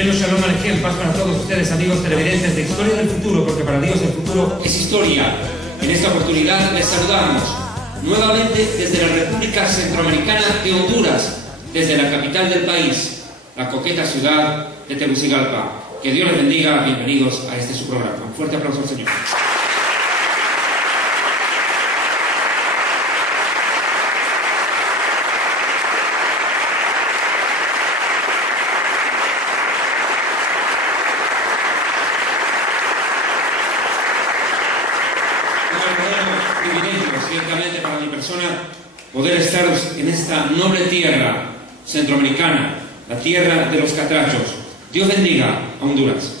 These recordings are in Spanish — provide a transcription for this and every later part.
Pleno Shalom Alejem, paz para todos ustedes, amigos televidentes de Historia del Futuro, porque para Dios el futuro es historia. En esta oportunidad les saludamos nuevamente desde la República Centroamericana de Honduras, desde la capital del país, la coqueta ciudad de Tegucigalpa. Que Dios les bendiga, bienvenidos a este su programa. Un fuerte aplauso al Señor. Ciertamente para mi persona poder estar en esta noble tierra centroamericana, la tierra de los catrachos. Dios bendiga a Honduras.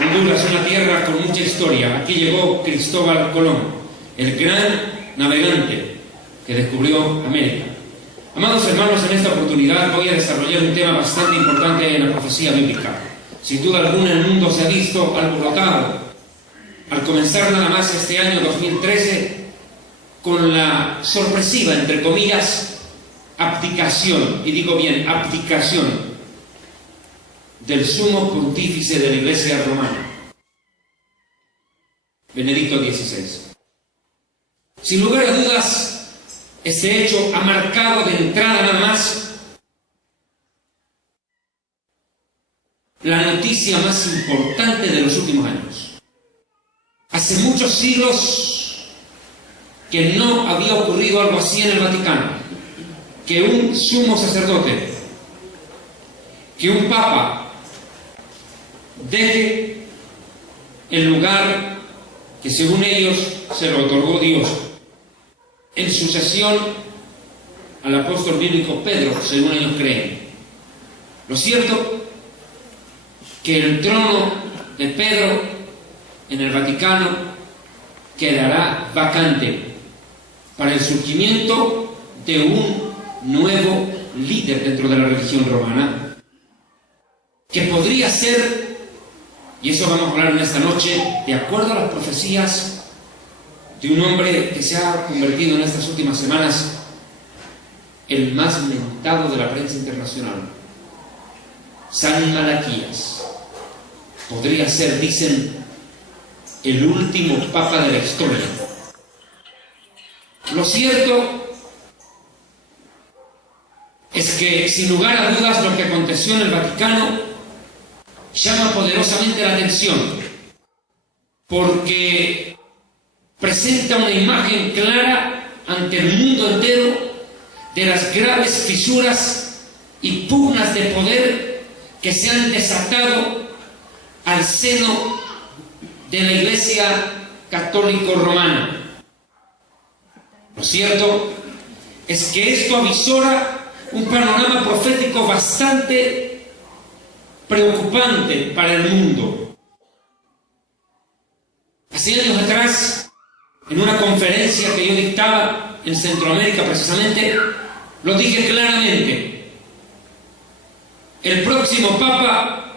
Honduras es una tierra con mucha historia. Aquí llegó Cristóbal Colón, el gran navegante que descubrió América. Amados hermanos, en esta oportunidad voy a desarrollar un tema bastante importante en la profecía bíblica. Sin duda alguna el mundo se ha visto alborotado al comenzar nada más este año 2013 con la sorpresiva, entre comillas, abdicación, y digo bien, abdicación del sumo pontífice de la Iglesia romana, Benedicto XVI. Sin lugar a dudas, este hecho ha marcado de entrada nada más la noticia más importante de los últimos años. Hace muchos siglos que no había ocurrido algo así en el Vaticano, que un sumo sacerdote, que un papa deje el lugar que según ellos se lo otorgó Dios en sucesión al apóstol bíblico Pedro, según ellos creen. Lo cierto que el trono de Pedro en el Vaticano quedará vacante para el surgimiento de un nuevo líder dentro de la religión romana, que podría ser, y eso vamos a hablar en esta noche, de acuerdo a las profecías de un hombre que se ha convertido en estas últimas semanas el más mentado de la prensa internacional, San Malaquías. Podría ser, dicen, el último papa de la historia. Lo cierto es que, sin lugar a dudas, lo que aconteció en el Vaticano llama poderosamente la atención, porque presenta una imagen clara ante el mundo entero de las graves fisuras y pugnas de poder que se han desatado al seno de la Iglesia católico romana. Lo cierto es que esto avisora un panorama profético bastante preocupante para el mundo. Hace años atrás, en una conferencia que yo dictaba en Centroamérica precisamente, lo dije claramente: el próximo Papa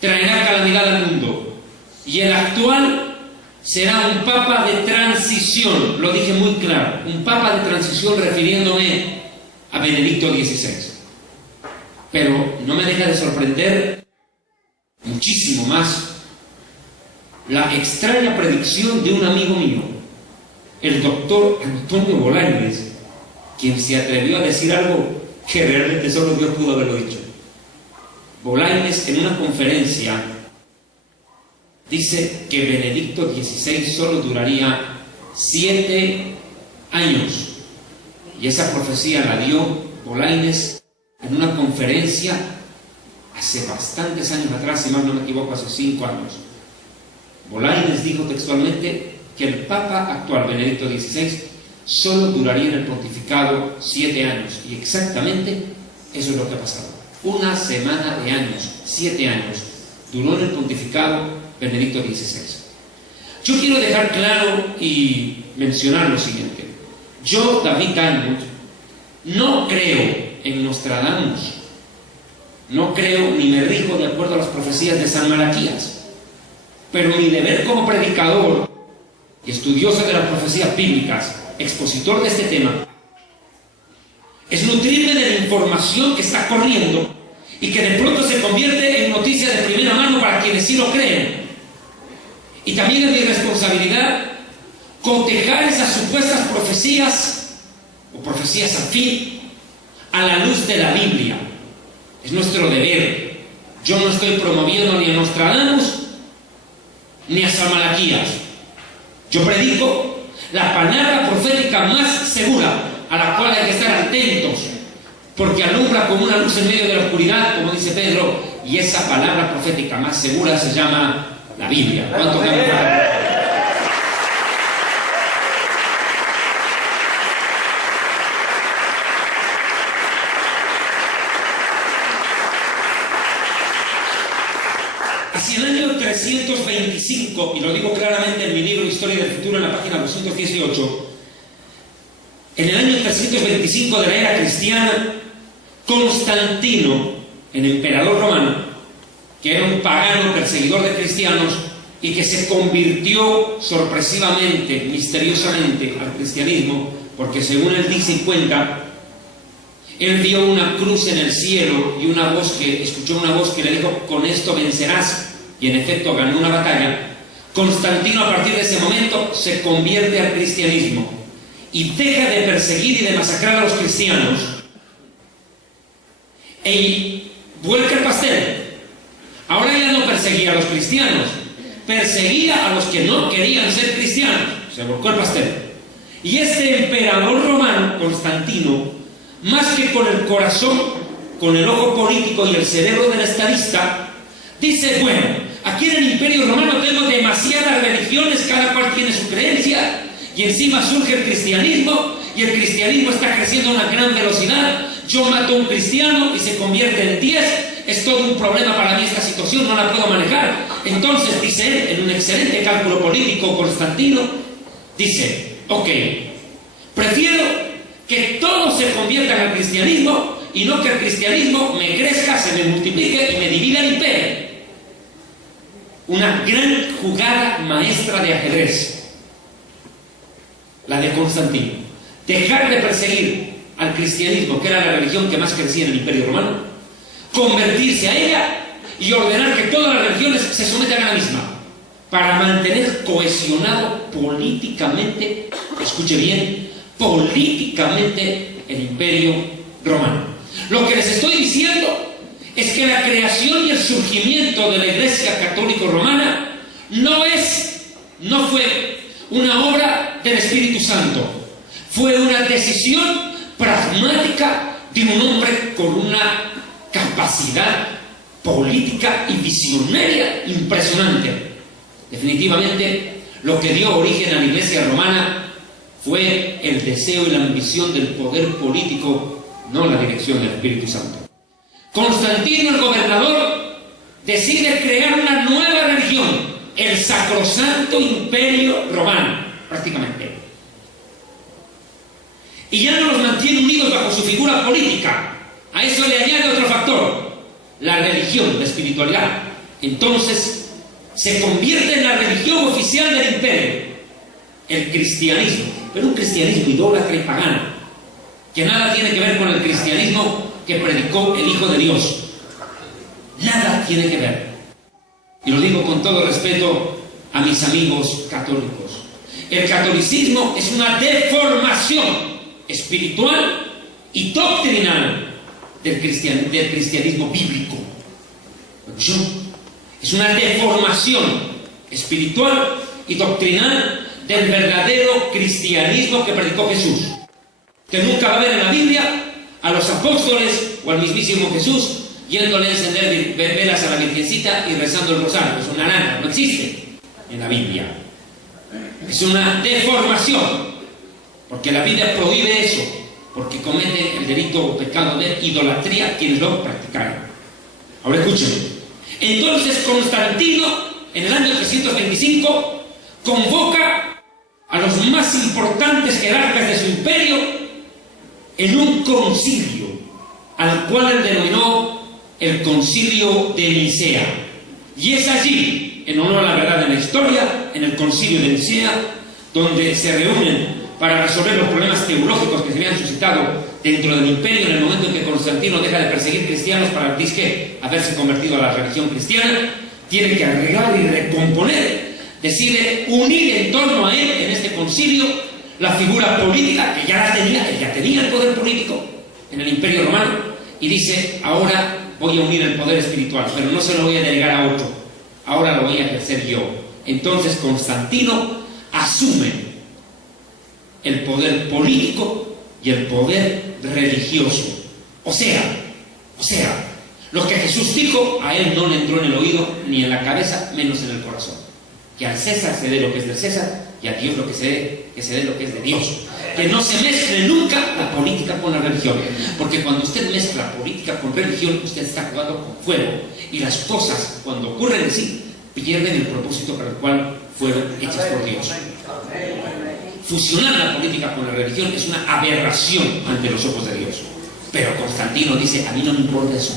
traerá calamidad al mundo, y el actual será un Papa de transición. Lo dije muy claro, un Papa de transición, refiriéndome a Benedicto XVI. Pero no me deja de sorprender muchísimo más la extraña predicción de un amigo mío, el doctor Antonio Bolañes, quien se atrevió a decir algo que realmente solo Dios pudo haberlo dicho. Bolañes, en una conferencia, dice que Benedicto XVI solo duraría 7 años. Y esa profecía la dio Bolañes en una conferencia hace bastantes años atrás, si más no me equivoco, hace 5 años. Bolañes dijo textualmente que el Papa actual, Benedicto XVI, solo duraría en el pontificado 7 años. Y exactamente eso es lo que ha pasado. Una semana de años, 7 años, duró en el pontificado Benedicto XVI. Yo quiero dejar claro y mencionar lo siguiente. Yo, David Diamond, no creo en Nostradamus, No creo ni me rijo de acuerdo a las profecías de San Malaquías. Pero mi deber como predicador y estudioso de las profecías bíblicas, expositor de este tema, es nutrirme de la información que está corriendo y que de pronto se convierte en noticia de primera mano para quienes sí lo creen. Y también es mi responsabilidad cotejar esas supuestas profecías o profecías afín a la luz de la Biblia. Es nuestro deber. Yo no estoy promoviendo ni a Nostradamus ni a San Malaquías. Yo predico la palabra profética más segura, a la cual hay que estar atentos, porque alumbra como una luz en medio de la oscuridad, como dice Pedro, y esa palabra profética más segura se llama la Biblia. ¿Cuánto cambia? Hacia el año 325, y lo digo claramente en mi libro Historia del Futuro, en la página 218, en el año 325 de la era cristiana, Constantino, el emperador romano, que era un pagano perseguidor de cristianos y que se convirtió sorpresivamente, misteriosamente al cristianismo, porque según él dice y cuenta, él vio una cruz en el cielo y escuchó una voz que le dijo: con esto vencerás, y en efecto ganó una batalla. Constantino, a partir de ese momento, se convierte al cristianismo y deja de perseguir y de masacrar a los cristianos e vuelca el pastel. Ahora ya no perseguía a los cristianos, perseguía a los que no querían ser cristianos. Se volcó el pastel. Y este emperador romano, Constantino, más que con el corazón, con el ojo político y el cerebro del estadista, dice: bueno, aquí en el Imperio Romano tenemos demasiadas religiones, cada cual tiene su creencia, y encima surge el cristianismo, y el cristianismo está creciendo a una gran velocidad. Yo mato a un cristiano y se convierte en 10, es todo un problema para mí esta situación, no la puedo manejar. Entonces, dice él, en un excelente cálculo político, Constantino, dice: ok, prefiero que todos se conviertan al cristianismo y no que el cristianismo me crezca, se me multiplique y me divida el imperio. Una gran jugada maestra de ajedrez, la de Constantino. Dejar de perseguir al cristianismo, que era la religión que más crecía en el Imperio Romano, convertirse a ella y ordenar que todas las religiones se sometan a la misma, para mantener cohesionado políticamente, escuche bien, políticamente el Imperio Romano. Lo que les estoy diciendo es que la creación y el surgimiento de la Iglesia Católica Romana no fue una obra del Espíritu Santo, fue una decisión pragmática de un hombre con una capacidad política y visionaria impresionante. Definitivamente, lo que dio origen a la Iglesia romana fue el deseo y la ambición del poder político, no la dirección del Espíritu Santo. Constantino, el gobernador, decide crear una nueva religión, el Sacrosanto Imperio Romano, prácticamente. Y ya no los mantiene unidos bajo su figura política. A eso le añade otro factor: la religión, la espiritualidad. Entonces se convierte en la religión oficial del imperio, el cristianismo, pero un cristianismo idólatra y pagano, que nada tiene que ver con el cristianismo que predicó el Hijo de Dios. Nada tiene que ver. Y lo digo con todo respeto a mis amigos católicos. El catolicismo es una deformación espiritual y doctrinal del cristianismo bíblico. Es una deformación espiritual y doctrinal del verdadero cristianismo que predicó Jesús, que nunca va a ver en la Biblia a los apóstoles o al mismísimo Jesús yéndole a encender velas a la Virgencita y rezando el rosario. Es una nada, no existe en la Biblia. Es una deformación, porque la Biblia prohíbe eso, porque cometen el delito o pecado de idolatría quienes lo practicaron. Ahora escúchenme. Entonces Constantino, en el año 325, convoca a los más importantes jerarcas de su imperio en un concilio, al cual él denominó el concilio de Nicea. Y es allí, en honor a la verdad de la historia, en el concilio de Nicea, donde se reúnen para resolver los problemas teológicos que se habían suscitado dentro del imperio en el momento en que Constantino deja de perseguir cristianos para disque haberse convertido a la religión cristiana. Tiene que arreglar y recomponer, decide unir en torno a él en este concilio la figura política que ya la tenía, él ya tenía el poder político en el imperio romano, y dice: ahora voy a unir el poder espiritual, pero no se lo voy a delegar a otro, ahora lo voy a ejercer yo. Entonces Constantino asume el poder político y el poder religioso. O sea, lo que Jesús dijo a él no le entró en el oído ni en la cabeza, menos en el corazón. Que al César se dé lo que es del César y a Dios lo que se dé lo que es de Dios. Que no se mezcle nunca la política con la religión, porque cuando usted mezcla política con religión, usted está jugando con fuego, y las cosas, cuando ocurren en sí, pierden el propósito para el cual fueron hechas por Dios. Fusionar la política con la religión es una aberración ante los ojos de Dios. Pero Constantino dice: a mí no me importa eso.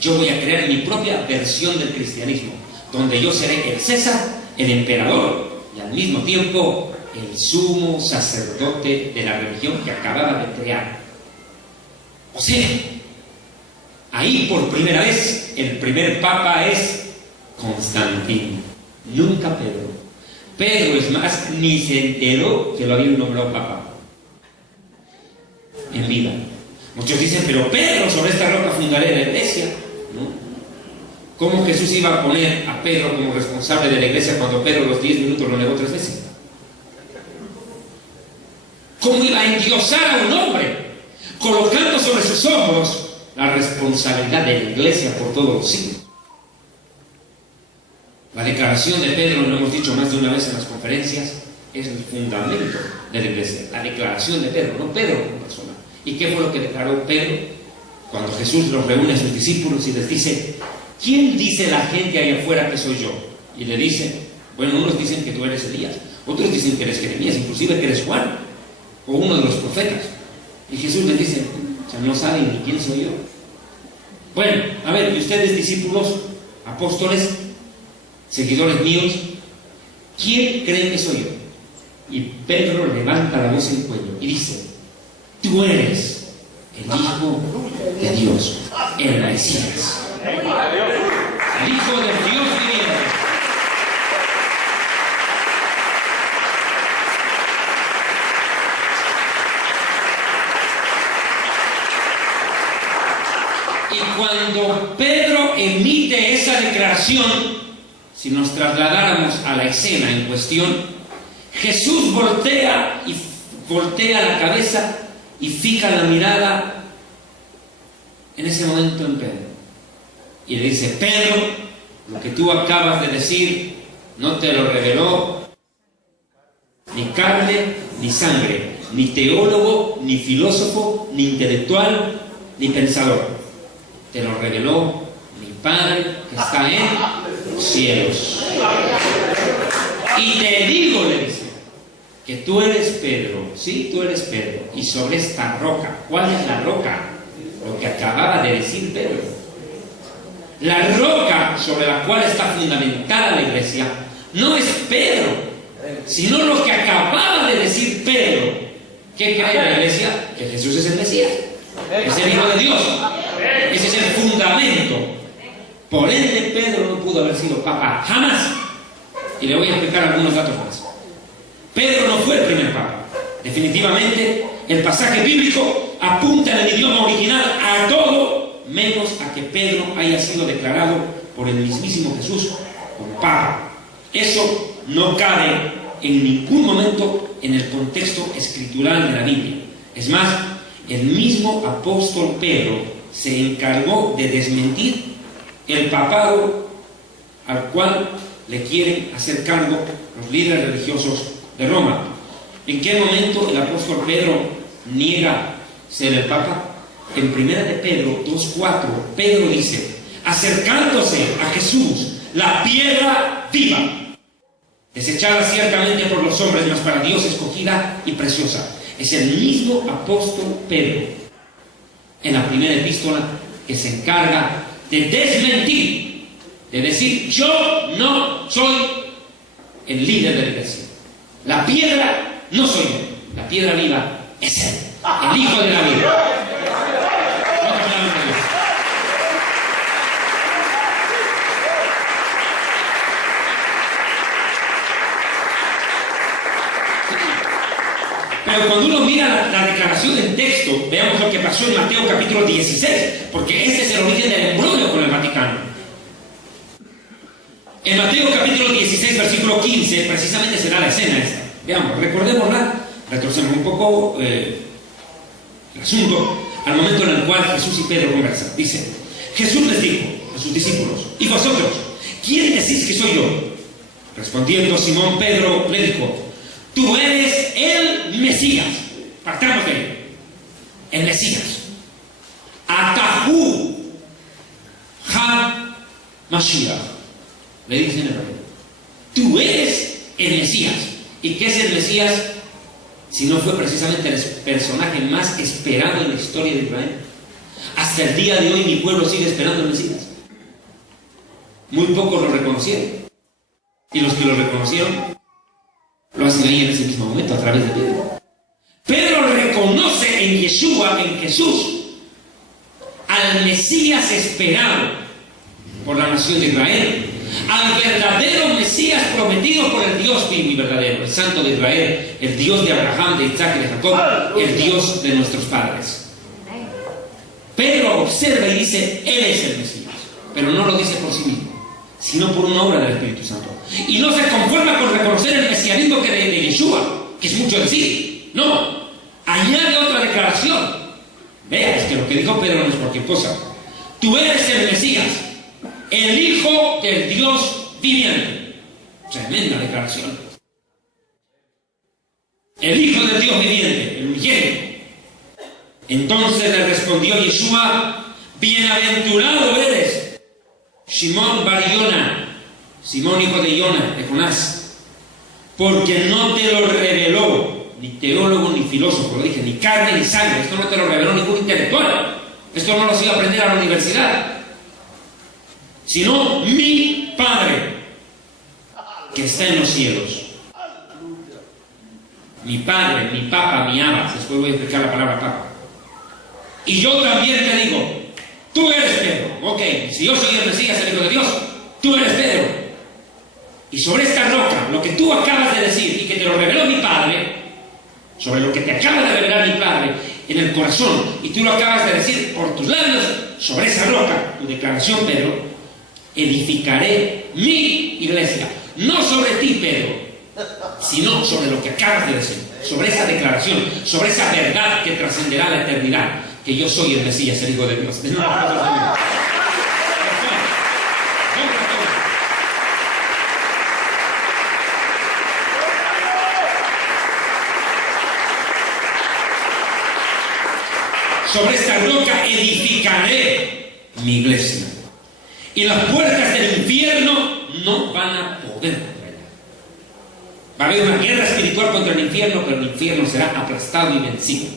Yo voy a crear mi propia versión del cristianismo, donde yo seré el César, el emperador, y al mismo tiempo el sumo sacerdote de la religión que acababa de crear. O sea, ahí por primera vez el primer papa es Constantino, nunca Pedro. Pedro, es más, ni se enteró que lo habían nombrado papa en vida. Muchos dicen: pero Pedro, sobre esta roca fundaré la iglesia, ¿no? ¿Cómo Jesús iba a poner a Pedro como responsable de la iglesia cuando Pedro los 10 minutos lo negó 3 veces? ¿Cómo iba a endiosar a un hombre colocando sobre sus hombros la responsabilidad de la iglesia por todos los siglos? La declaración de Pedro, lo hemos dicho más de una vez en las conferencias, es el fundamento de la iglesia. La declaración de Pedro, no Pedro como persona. ¿Y qué fue lo que declaró Pedro cuando Jesús los reúne a sus discípulos y les dice: ¿quién dice la gente allá afuera que soy yo? Y le dice: bueno, unos dicen que tú eres Elías, otros dicen que eres Jeremías, inclusive que eres Juan, o uno de los profetas. Y Jesús les dice: o sea, no saben ni quién soy yo. Bueno, a ver, y ustedes, discípulos, apóstoles, seguidores míos, ¿quién creen que soy yo? Y Pedro levanta la voz en cuello y dice: tú eres el Hijo de Dios, el Mesías, el Hijo de Dios viviente. Y cuando Pedro emite esa declaración, si nos trasladáramos a la escena en cuestión, Jesús voltea la cabeza y fija la mirada en ese momento en Pedro. Y le dice: Pedro, lo que tú acabas de decir no te lo reveló ni carne ni sangre, ni teólogo, ni filósofo, ni intelectual, ni pensador. Te lo reveló mi Padre que está en los cielos. Y te digo, le dice, que tú eres Pedro. Sí, tú eres Pedro. Y sobre esta roca, ¿cuál es la roca? Lo que acababa de decir Pedro. La roca sobre la cual está fundamentada la iglesia no es Pedro, sino lo que acababa de decir Pedro. ¿Qué cree la iglesia? Que Jesús es el Mesías, es el Hijo de Dios. Ese es el fundamento. Por ende, Pedro no pudo haber sido papa jamás. Y le voy a explicar algunos datos más. Pedro no fue el primer papa. Definitivamente, el pasaje bíblico apunta en el idioma original a todo, menos a que Pedro haya sido declarado por el mismísimo Jesús como papa. Eso no cabe en ningún momento en el contexto escritural de la Biblia. Es más, el mismo apóstol Pedro se encargó de desmentir el papado al cual le quieren hacer cargo los líderes religiosos de Roma. ¿En qué momento el apóstol Pedro niega ser el papa? En 1 de Pedro 2:4, Pedro dice: acercándose a Jesús, la piedra viva, desechada ciertamente por los hombres, mas para Dios escogida y preciosa. Es el mismo apóstol Pedro, en la primera epístola, que se encarga de desmentir, de decir: yo no soy el líder de la iglesia. La piedra no soy yo, la piedra viva es Él, el Hijo de la vida. Pero cuando uno mira la declaración del texto, veamos lo que pasó en Mateo capítulo 16, porque ese es el origen del embrollo con el Vaticano. En Mateo capítulo 16, versículo 15, precisamente se da la escena esta. Veamos, recordémosla, retrocedemos un poco el asunto al momento en el cual Jesús y Pedro conversan. Dice: Jesús les dijo a sus discípulos: ¿y vosotros, quién decís que soy yo? Respondiendo Simón Pedro le dijo: tú eres el Mesías. Partamos de él. El Mesías. Atahu Ha Mashiach. Le dicen en hebreo: tú eres el Mesías. ¿Y qué es el Mesías? Si no fue precisamente el personaje más esperado en la historia de Israel. Hasta el día de hoy mi pueblo sigue esperando el Mesías. Muy pocos lo reconocieron. Y los que lo reconocieron lo hacen ahí en ese mismo momento, a través de Pedro. Pedro reconoce en Yeshua, en Jesús, al Mesías esperado por la nación de Israel, al verdadero Mesías prometido por el Dios vivo y verdadero, el Santo de Israel, el Dios de Abraham, de Isaac y de Jacob, el Dios de nuestros padres. Pedro observa y dice: Él es el Mesías, pero no lo dice por sí mismo, sino por una obra del Espíritu Santo. Y no se conforma con reconocer el mesianismo que de Yeshua, que es mucho decir. No, añade otra declaración. Vea, es que lo que dijo Pedro no es cualquier cosa. Tú eres el Mesías, el Hijo del Dios viviente. Tremenda declaración. El Hijo del Dios viviente, el unigénito. Entonces le respondió Yeshua: bienaventurado eres, Simón bar Yona, Simón hijo de Yona, de Jonás, porque no te lo reveló ni teólogo ni filósofo, lo dije, ni carne ni sangre. Esto no te lo reveló ningún intelectual. Esto no lo has ido a aprender a la universidad, sino mi Padre que está en los cielos. Mi Padre, mi Papa, mi Abba. Después voy a explicar la palabra Papa. Y yo también te digo: tú eres Pedro. Ok, si yo soy el Mesías, el Hijo de Dios, tú eres Pedro. Y sobre esta roca, lo que tú acabas de decir y que te lo reveló mi Padre, sobre lo que te acaba de revelar mi Padre en el corazón, y tú lo acabas de decir por tus labios, sobre esa roca, tu declaración, Pedro, edificaré mi iglesia. No sobre ti, Pedro, sino sobre lo que acabas de decir, sobre esa declaración, sobre esa verdad que trascenderá la eternidad, que yo soy el Mesías, el Hijo de Dios. De nuevo, sobre esta roca edificaré mi iglesia, y las puertas del infierno no van a poder contra ella. Va a haber una guerra espiritual contra el infierno, pero el infierno será aplastado y vencido.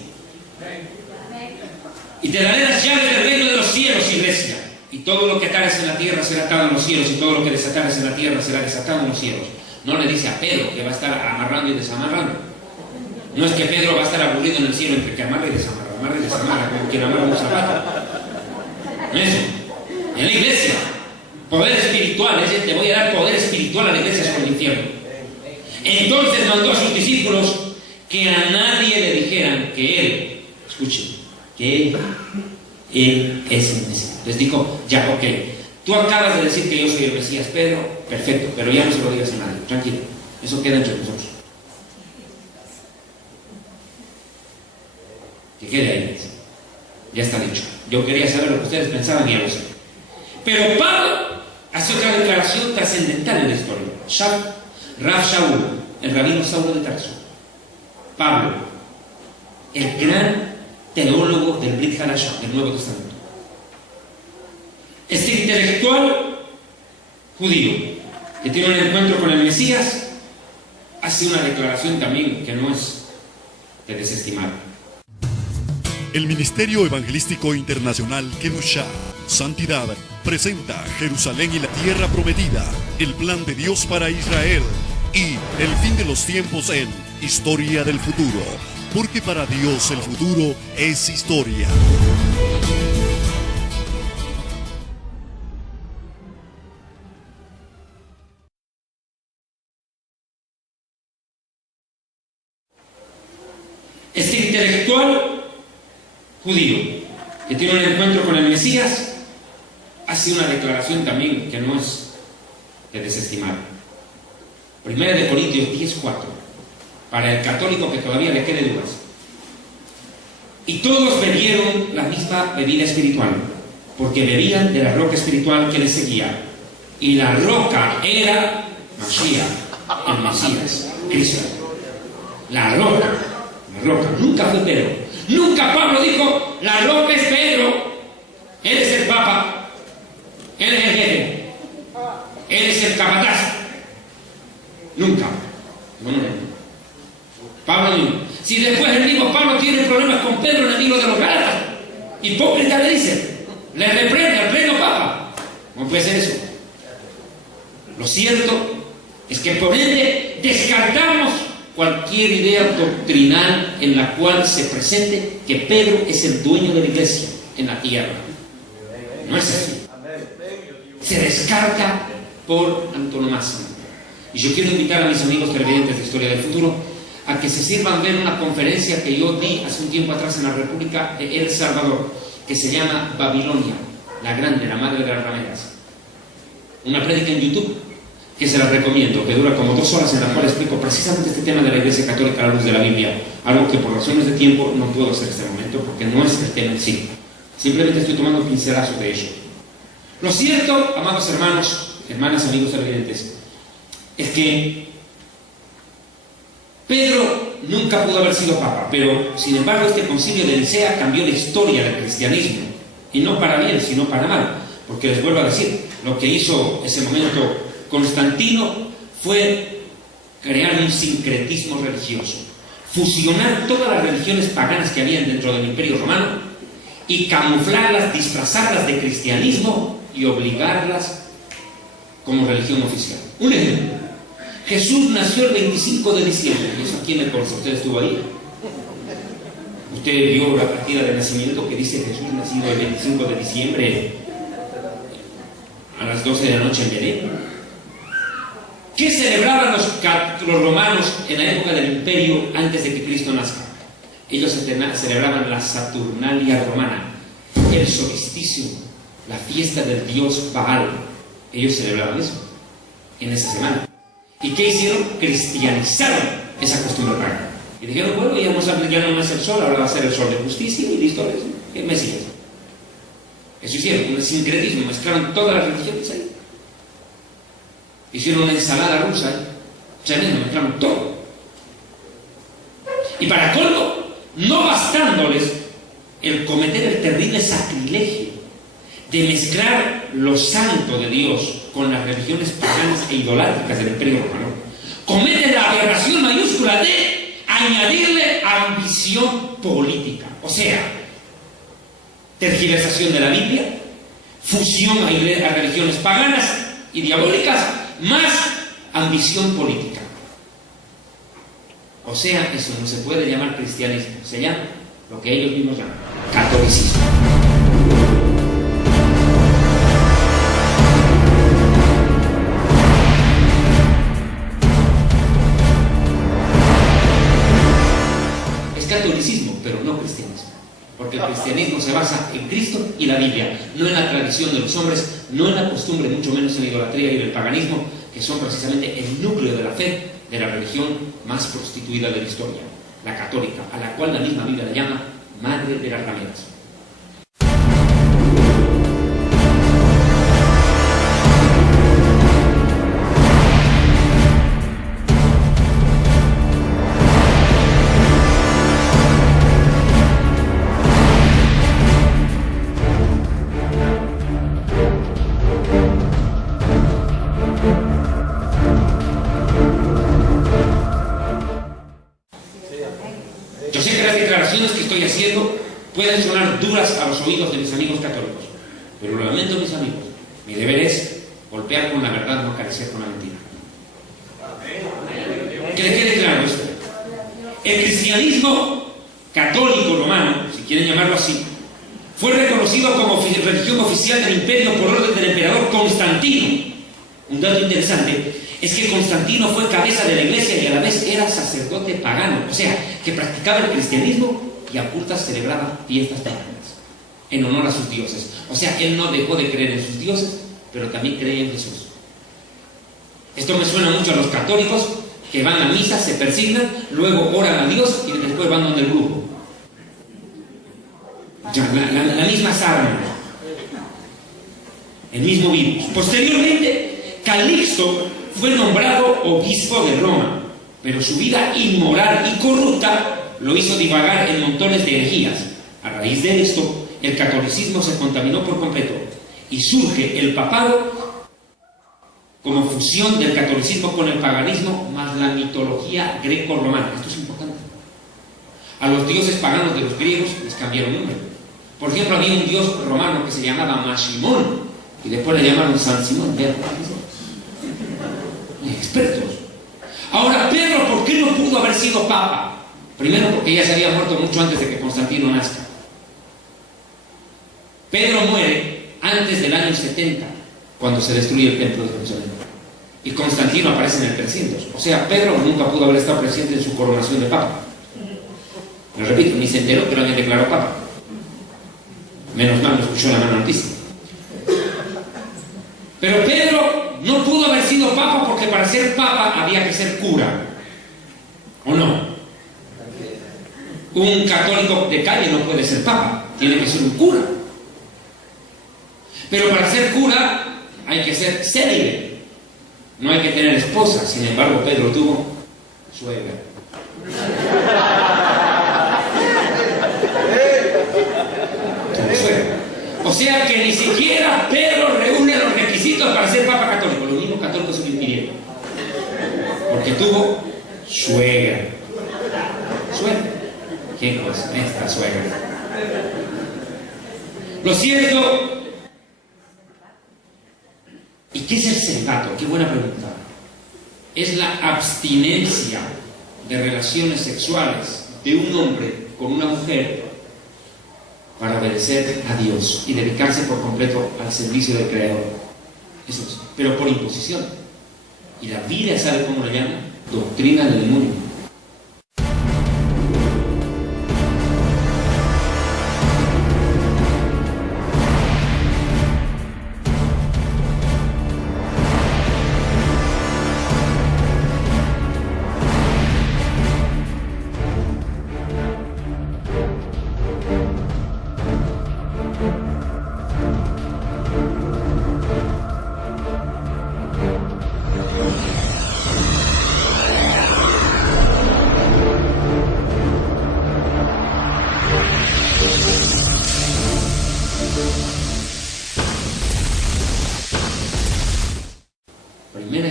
Y te daré las llaves del reino de los cielos, iglesia, y todo lo que atares en la tierra será atado en los cielos, y todo lo que desatares en la tierra será desatado en los cielos. No le dice a Pedro que va a estar amarrando y desamarrando. No es que Pedro va a estar aburrido en el cielo entre que amarra y desamarra, como quien amarra un zapato. No es eso. En la iglesia, poder espiritual, es decir, te voy a dar poder espiritual a la iglesia sobre el infierno. Entonces mandó a sus discípulos que a nadie le dijeran que él, escuchen, que él es el Mesías. Les dijo: ya, ok, tú acabas de decir que yo soy el Mesías, Pedro, perfecto, pero ya no se lo digas a nadie, tranquilo, eso queda entre nosotros. Que quede ahí, ya está dicho. Yo quería saber lo que ustedes pensaban y ya lo sé. Pero Pablo hace otra declaración trascendental en la historia. Rav Shaul, el rabino Saulo de Tarso. Pablo, el gran teólogo del Brit Hadashah, del Nuevo Testamento. Este intelectual judío que tiene un encuentro con el Mesías hace una declaración también que no es de desestimar. El Ministerio Evangelístico Internacional Kedushá, Santidad, presenta Jerusalén y la Tierra Prometida, el plan de Dios para Israel y el fin de los tiempos en Historia del Futuro, porque para Dios el futuro es historia. Este intelectual judío que tiene un encuentro con el Mesías hace una declaración también que no es de desestimar. Primera de Corintios 10:4, para el católico que todavía le quede dudas. Y todos bebieron la misma bebida espiritual, porque bebían de la roca espiritual que les seguía, y la roca era Mashiach, el Mesías, Cristo. La roca, nunca fue Pedro. Nunca Pablo dijo, la roca es Pedro, él es el Papa, él es el jefe, él es el capataz. Nunca. No. Pablo dijo, si después el mismo Pablo tiene problemas con Pedro en el libro de los Gálatas, hipócrita le dice, le reprende al pleno Papa. No puede ser eso. Lo cierto es que por ende descartamos cualquier idea doctrinal en la cual se presente que Pedro es el dueño de la iglesia en la tierra. No es así. Se descarta por antonomasia. Y yo quiero invitar a mis amigos televidentes de Historia del Futuro a que se sirvan ver una conferencia que yo di hace un tiempo atrás en la República de El Salvador, que se llama Babilonia, la grande, la madre de las rameras. Una prédica en YouTube que se la recomiendo, que dura como 2 horas, en la cual explico precisamente este tema de la Iglesia Católica a la luz de la Biblia, algo que por razones de tiempo no puedo hacer en este momento porque no es el tema en sí. Simplemente estoy tomando pincelazos de ello. Lo cierto, amados hermanos, hermanas, amigos televidentes, es que Pedro nunca pudo haber sido papa, pero sin embargo este concilio de Nicea cambió la historia del cristianismo, y no para bien, sino para mal, porque les vuelvo a decir, lo que hizo ese momento Constantino fue crear un sincretismo religioso, fusionar todas las religiones paganas que habían dentro del Imperio Romano y camuflarlas, disfrazarlas de cristianismo y obligarlas como religión oficial. Un ejemplo: Jesús nació el 25 de diciembre, y eso aquí en el curso, usted estuvo ahí. Usted vio la partida de nacimiento que dice Jesús nacido el 25 de diciembre a las 12 de la noche en Belén. ¿Qué celebraban los romanos en la época del imperio antes de que Cristo nazca? Ellos celebraban la Saturnalia romana, el solsticio, la fiesta del dios Baal. Ellos celebraban eso en esa semana. ¿Y qué hicieron? Cristianizaron esa costumbre pagana. Y dijeron, bueno, ya no es el sol, ahora va a ser el sol de justicia y listo, el Mesías. Eso hicieron, un sincretismo, mezclaron todas las religiones ahí. Hicieron una ensalada rusa ahí. Tremendo, mezclaron todo. Y para colmo, no bastándoles el cometer el terrible sacrilegio de mezclar lo santo de Dios con las religiones paganas e idolátricas del Imperio Romano, cometen la aberración mayúscula de añadirle ambición política. O sea, tergiversación de la Biblia, fusión a religiones paganas y diabólicas, más ambición política. O sea, eso no se puede llamar cristianismo, se llama lo que ellos mismos llaman catolicismo. Es catolicismo, pero no cristianismo. Porque el cristianismo se basa en Cristo y la Biblia, no en la tradición de los hombres, no en la costumbre, mucho menos en la idolatría y en el paganismo, que son precisamente el núcleo de la fe de la religión más prostituida de la historia, la católica, a la cual la misma Biblia la llama madre de las rameras. Yo sé que las declaraciones que estoy haciendo pueden sonar duras a los oídos de mis amigos católicos, pero lo lamento, mis amigos. Mi deber es golpear con la verdad, no acariciar con la mentira. Que le quede claro esto. El cristianismo católico romano, si quieren llamarlo así, fue reconocido como religión oficial del imperio por orden del emperador Constantino. Un dato interesante es que Constantino fue cabeza de la iglesia y a la vez era sacerdote pagano, o sea, que practicaba el cristianismo y a ocultas celebraba fiestas paganas en honor a sus dioses. O sea, él no dejó de creer en sus dioses, pero también creía en Jesús. Esto me suena mucho a los católicos que van a misa, se persignan, luego oran a Dios y después van donde el grupo. Ya, la misma sarna, el mismo virus. Posteriormente, Calixto fue nombrado obispo de Roma, pero su vida inmoral y corrupta lo hizo divagar en montones de herejías. A raíz de esto, el catolicismo se contaminó por completo y surge el papado como fusión del catolicismo con el paganismo más la mitología greco-romana. Esto es importante. A los dioses paganos de los griegos les cambiaron nombre. Por ejemplo, había un dios romano que se llamaba Maximón y después le llamaron San Simón. Expertos. Ahora, Pedro, ¿por qué no pudo haber sido papa? Primero, porque ya se había muerto mucho antes de que Constantino nazca. Pedro muere antes del año 70, cuando se destruye el templo de Jerusalén. Y Constantino aparece en el 300. O sea, Pedro nunca pudo haber estado presente en su coronación de papa. Lo repito, ni se enteró que lo habían declarado papa. Menos mal, lo escuchó la mano noticia. Pero Pedro no pudo haber sido papa porque para ser papa había que ser cura. ¿O no? Un católico de calle no puede ser papa, tiene que ser un cura. Pero para ser cura hay que ser célibe. No hay que tener esposa. Sin embargo, Pedro tuvo suegra. O sea que ni siquiera Pedro reúne los requisitos para ser papa católico. Los mismos católicos se lo impidieron. Porque tuvo suegra. Suegra. ¿Qué cosa? Esta suegra. Lo cierto. ¿Y qué es el celibato? Qué buena pregunta. Es la abstinencia de relaciones sexuales de un hombre con una mujer para obedecer a Dios y dedicarse por completo al servicio del Creador. Eso es, pero por imposición. Y la Biblia, ¿sabe cómo lo llama? Doctrina del demonio.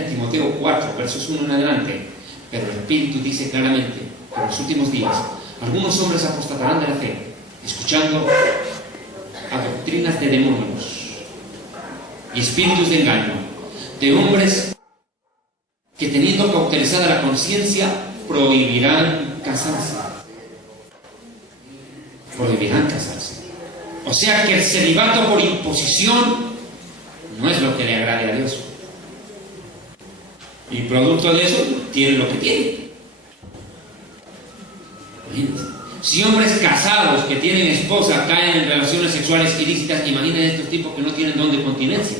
Timoteo 4, versos 1 en adelante, pero el Espíritu dice claramente que en los últimos días algunos hombres apostatarán de la fe, escuchando a doctrinas de demonios y espíritus de engaño, de hombres que teniendo cauterizada la conciencia prohibirán casarse. Prohibirán casarse. O sea que el celibato por imposición no es lo que le agrade a Dios. Y producto de eso, tienen lo que tienen. Imagínense. Si hombres casados que tienen esposa caen en relaciones sexuales ilícitas, imaginen estos tipos que no tienen don de continencia.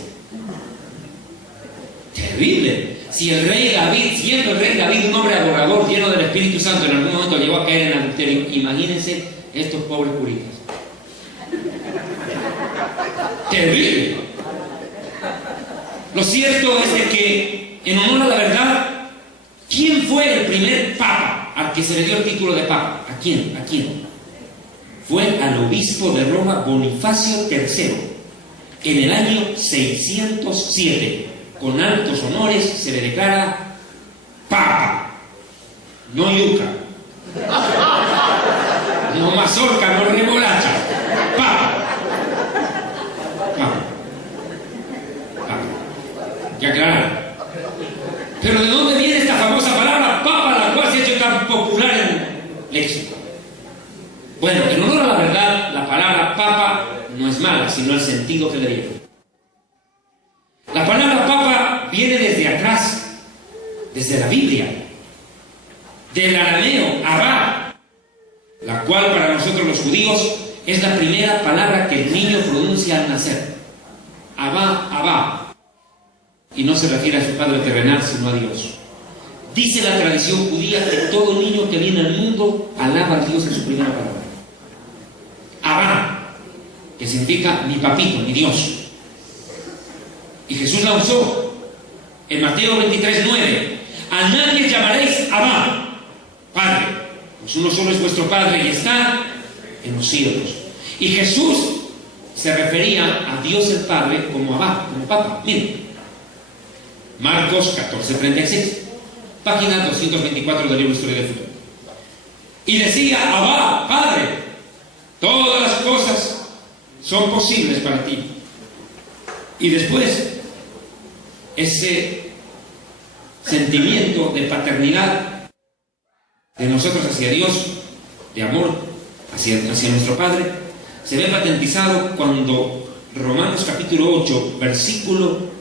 Terrible. Si el rey David, siendo el rey David un hombre adorador, lleno del Espíritu Santo, en algún momento llegó a caer en adulterio, imagínense estos pobres curitas. Terrible. Lo cierto es de que, en honor a la verdad, ¿quién fue el primer papa al que se le dio el título de papa? ¿A quién? ¿A quién? Fue al obispo de Roma, Bonifacio III, en el año 607. Con altos honores se le declara papa, no yuca, no mazorca, no remolacha. tan popular en el léxico. Bueno, en honor a la verdad, la palabra papa no es mala, sino el sentido que le dieron. La palabra papa viene desde atrás, desde la Biblia, del arameo, Abba, la cual para nosotros los judíos es la primera palabra que el niño pronuncia al nacer. Abba, Abba. Y no se refiere a su padre terrenal, sino a Dios. Dice la tradición judía que todo niño que viene al mundo alaba a Dios en su primera palabra. Abba, que significa mi papito, mi Dios. Y Jesús la usó en Mateo 23:9. A nadie llamaréis Abba, Padre, pues uno solo es vuestro Padre y está en los cielos. Y Jesús se refería a Dios el Padre como Abba, como Papa. Miren, Marcos 14:36, página 224 del libro Historia del Futuro. Y decía: Abba, Padre, todas las cosas son posibles para ti. Y después, ese sentimiento de paternidad de nosotros hacia Dios, de amor hacia nuestro Padre, se ve patentizado cuando Romanos capítulo 8, versículo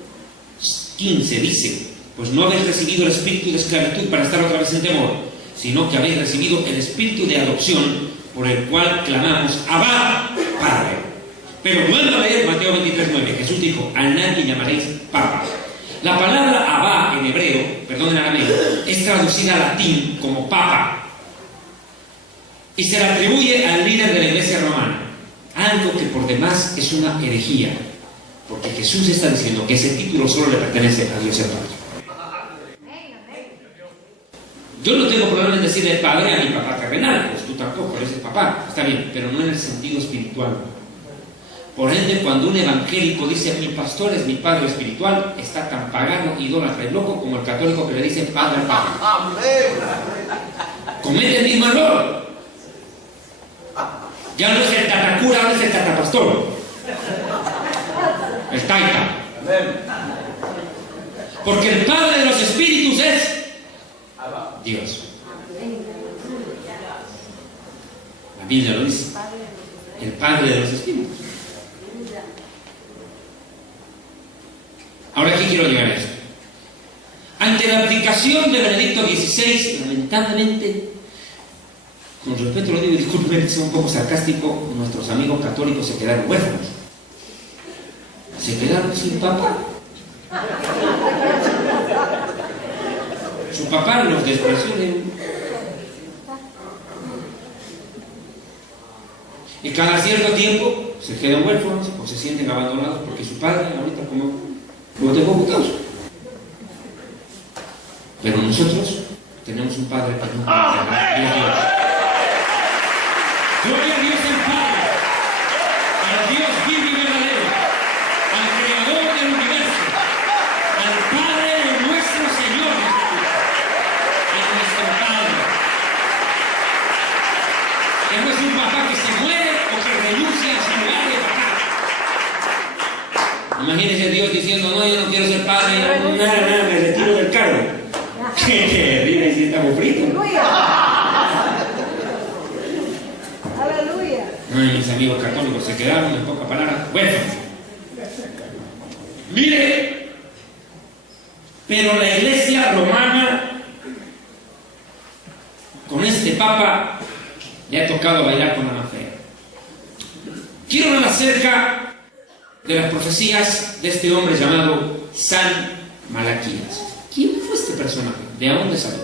15 dice: pues no habéis recibido el espíritu de esclavitud para estar otra vez en temor, sino que habéis recibido el espíritu de adopción, por el cual clamamos: Abba, Padre. Pero vuelvo a leer Mateo 23:9. Jesús dijo: a nadie llamaréis Papa. La palabra Abba en hebreo, perdón, en arameo, es traducida al latín como Papa y se le atribuye al líder de la iglesia romana, algo que por demás es una herejía, porque Jesús está diciendo que ese título solo le pertenece a Dios el Padre. Yo no tengo problema en decirle padre a mi papá terrenal, pues tú tampoco eres el papá, está bien, pero no en el sentido espiritual. Por ende, cuando un evangélico dice mi pastor es mi padre espiritual, está tan pagano, idólatra y loco como el católico que le dice padre al papa. Comete el mismo error. Ya no es el tatacura, ahora es el tatapastor, el taita. Porque el padre de los espíritus es Dios. La Biblia lo dice, el padre de los espíritus. Ahora aquí quiero llegar a esto. Ante la abdicación de Benedicto XVI, lamentablemente, con respeto lo digo, discúlpenme que sea un poco sarcástico, nuestros amigos católicos se quedaron huérfanos. Se quedaron sin papá. Su papá los despreció y cada cierto tiempo se quedan huérfanos o se sienten abandonados porque su padre ahorita como lo tengo ocultados. Pero nosotros tenemos un Padre que no es Dios. Gloria a Dios el Padre, al Dios vivo y verdadero, al Creador del universo, al Padre de nuestro Señor Jesús, es nuestro Padre. Que no es un papá que se muere o que renuncia a su lugar de papá. Imagínense Dios diciendo: no, yo no quiero ser padre, nada, me retiro del cargo. Que vive y si estamos fritos. Aleluya. No, y mis amigos católicos se quedaron en pocas palabras. Bueno, mire, pero la iglesia romana, con este papa, le ha tocado bailar con la más fea. Quiero hablar acerca de las profecías de este hombre llamado San Malaquías. ¿Quién fue este personaje? ¿De dónde salió?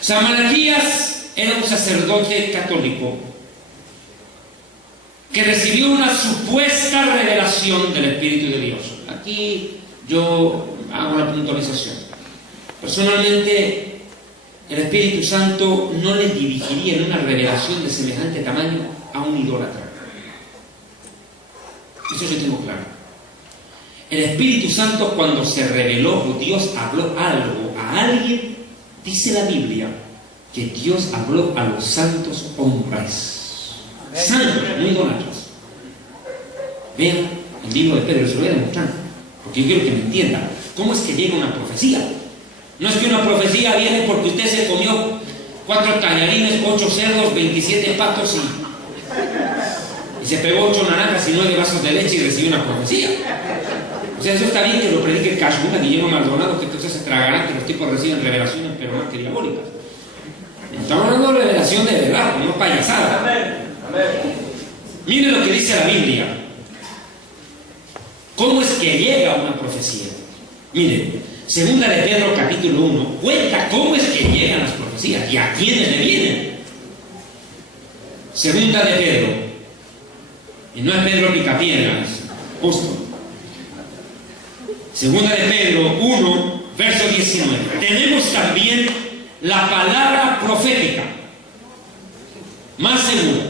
San Malaquías era un sacerdote católico que recibió una supuesta revelación del Espíritu de Dios. Aquí yo hago una puntualización. Personalmente, el Espíritu Santo no le dirigiría en una revelación de semejante tamaño a un idólatra. Eso yo tengo claro. El Espíritu Santo, cuando se reveló o Dios habló algo a alguien, dice la Biblia que Dios habló a los santos hombres. Santos, no idolatras. Vean el libro de Pedro, se lo voy a demostrar, porque yo quiero que me entiendan cómo es que llega una profecía. No es que una profecía viene porque usted se comió 4 tallarines, 8 cerdos, 27 patos y se pegó 8 naranjas y 9 vasos de leche y recibió una profecía. O sea, eso está bien que lo predique Cashmuna, Guillermo Maldonado, que entonces se tragarán que los tipos reciben revelaciones, pero más que diabólicas. Estamos hablando de revelación de verdad, no payasada. Mire lo que dice la Biblia. ¿Cómo es que llega una profecía? Mire, segunda de Pedro capítulo 1 cuenta cómo es que llegan las profecías y a quiénes le vienen. Segunda de Pedro, y no es Pedro Picapiedras, justo. Segunda de Pedro 1, verso 19. Tenemos también la palabra profética más segura,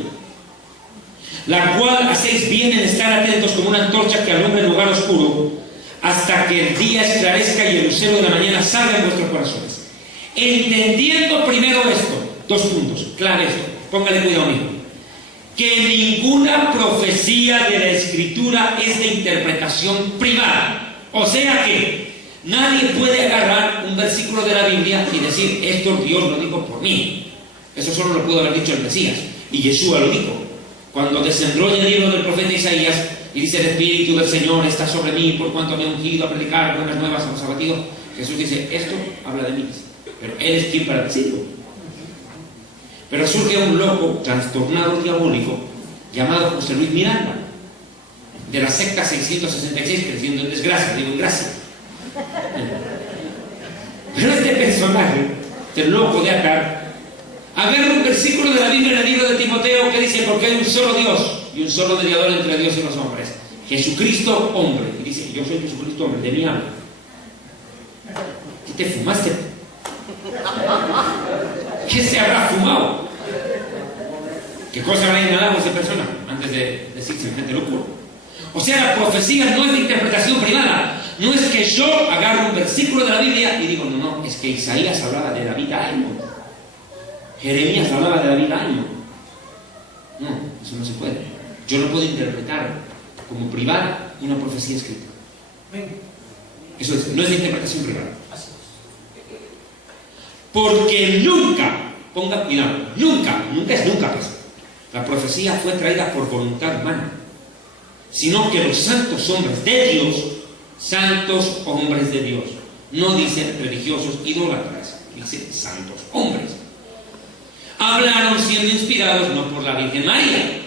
la cual hacéis bien en estar atentos como una antorcha que alumbra el lugar oscuro, hasta que el día esclarezca y el lucero de la mañana salga en vuestros corazones. Entendiendo primero esto, 2 puntos, clave esto, póngale cuidado amigo, que ninguna profecía de la Escritura es de interpretación privada. O sea que nadie puede agarrar un versículo de la Biblia y decir, esto Dios lo dijo por mí. Eso solo lo pudo haber dicho el Mesías, y Yeshua lo dijo. Cuando desenrolla el libro del profeta Isaías y dice, el Espíritu del Señor está sobre mí por cuanto me ha ungido a predicar buenas nuevas a los abatidos, Jesús dice, esto habla de mí, pero Él es quien para decirlo. Pero surge un loco trastornado diabólico llamado José Luis Miranda, de la secta 666, creciendo en desgracia, digo en gracia. Pero este personaje, este loco de acá, agarra un versículo de la Biblia en el libro de Timoteo que dice, porque hay un solo Dios y un solo mediador entre Dios y los hombres, Jesucristo hombre. Y dice, yo soy Jesucristo hombre, de mí habla. ¿Qué te fumaste? ¿Qué se habrá fumado? ¿Qué cosa habrá inhalado esa persona antes de decir semejante locura? O sea, la profecía no es de interpretación privada. No es que yo agarro un versículo de la Biblia y digo, no, es que Isaías hablaba de David año, Jeremías hablaba de David año. No, eso no se puede. Yo no puedo interpretar como privada una profecía escrita. Eso no es de interpretación privada. Porque nunca, ponga cuidado, nunca es nunca, pues, la profecía fue traída por voluntad humana, sino que los santos hombres de Dios, santos hombres de Dios, no dicen religiosos idólatras, dicen santos hombres, hablaron siendo inspirados no por la Virgen María,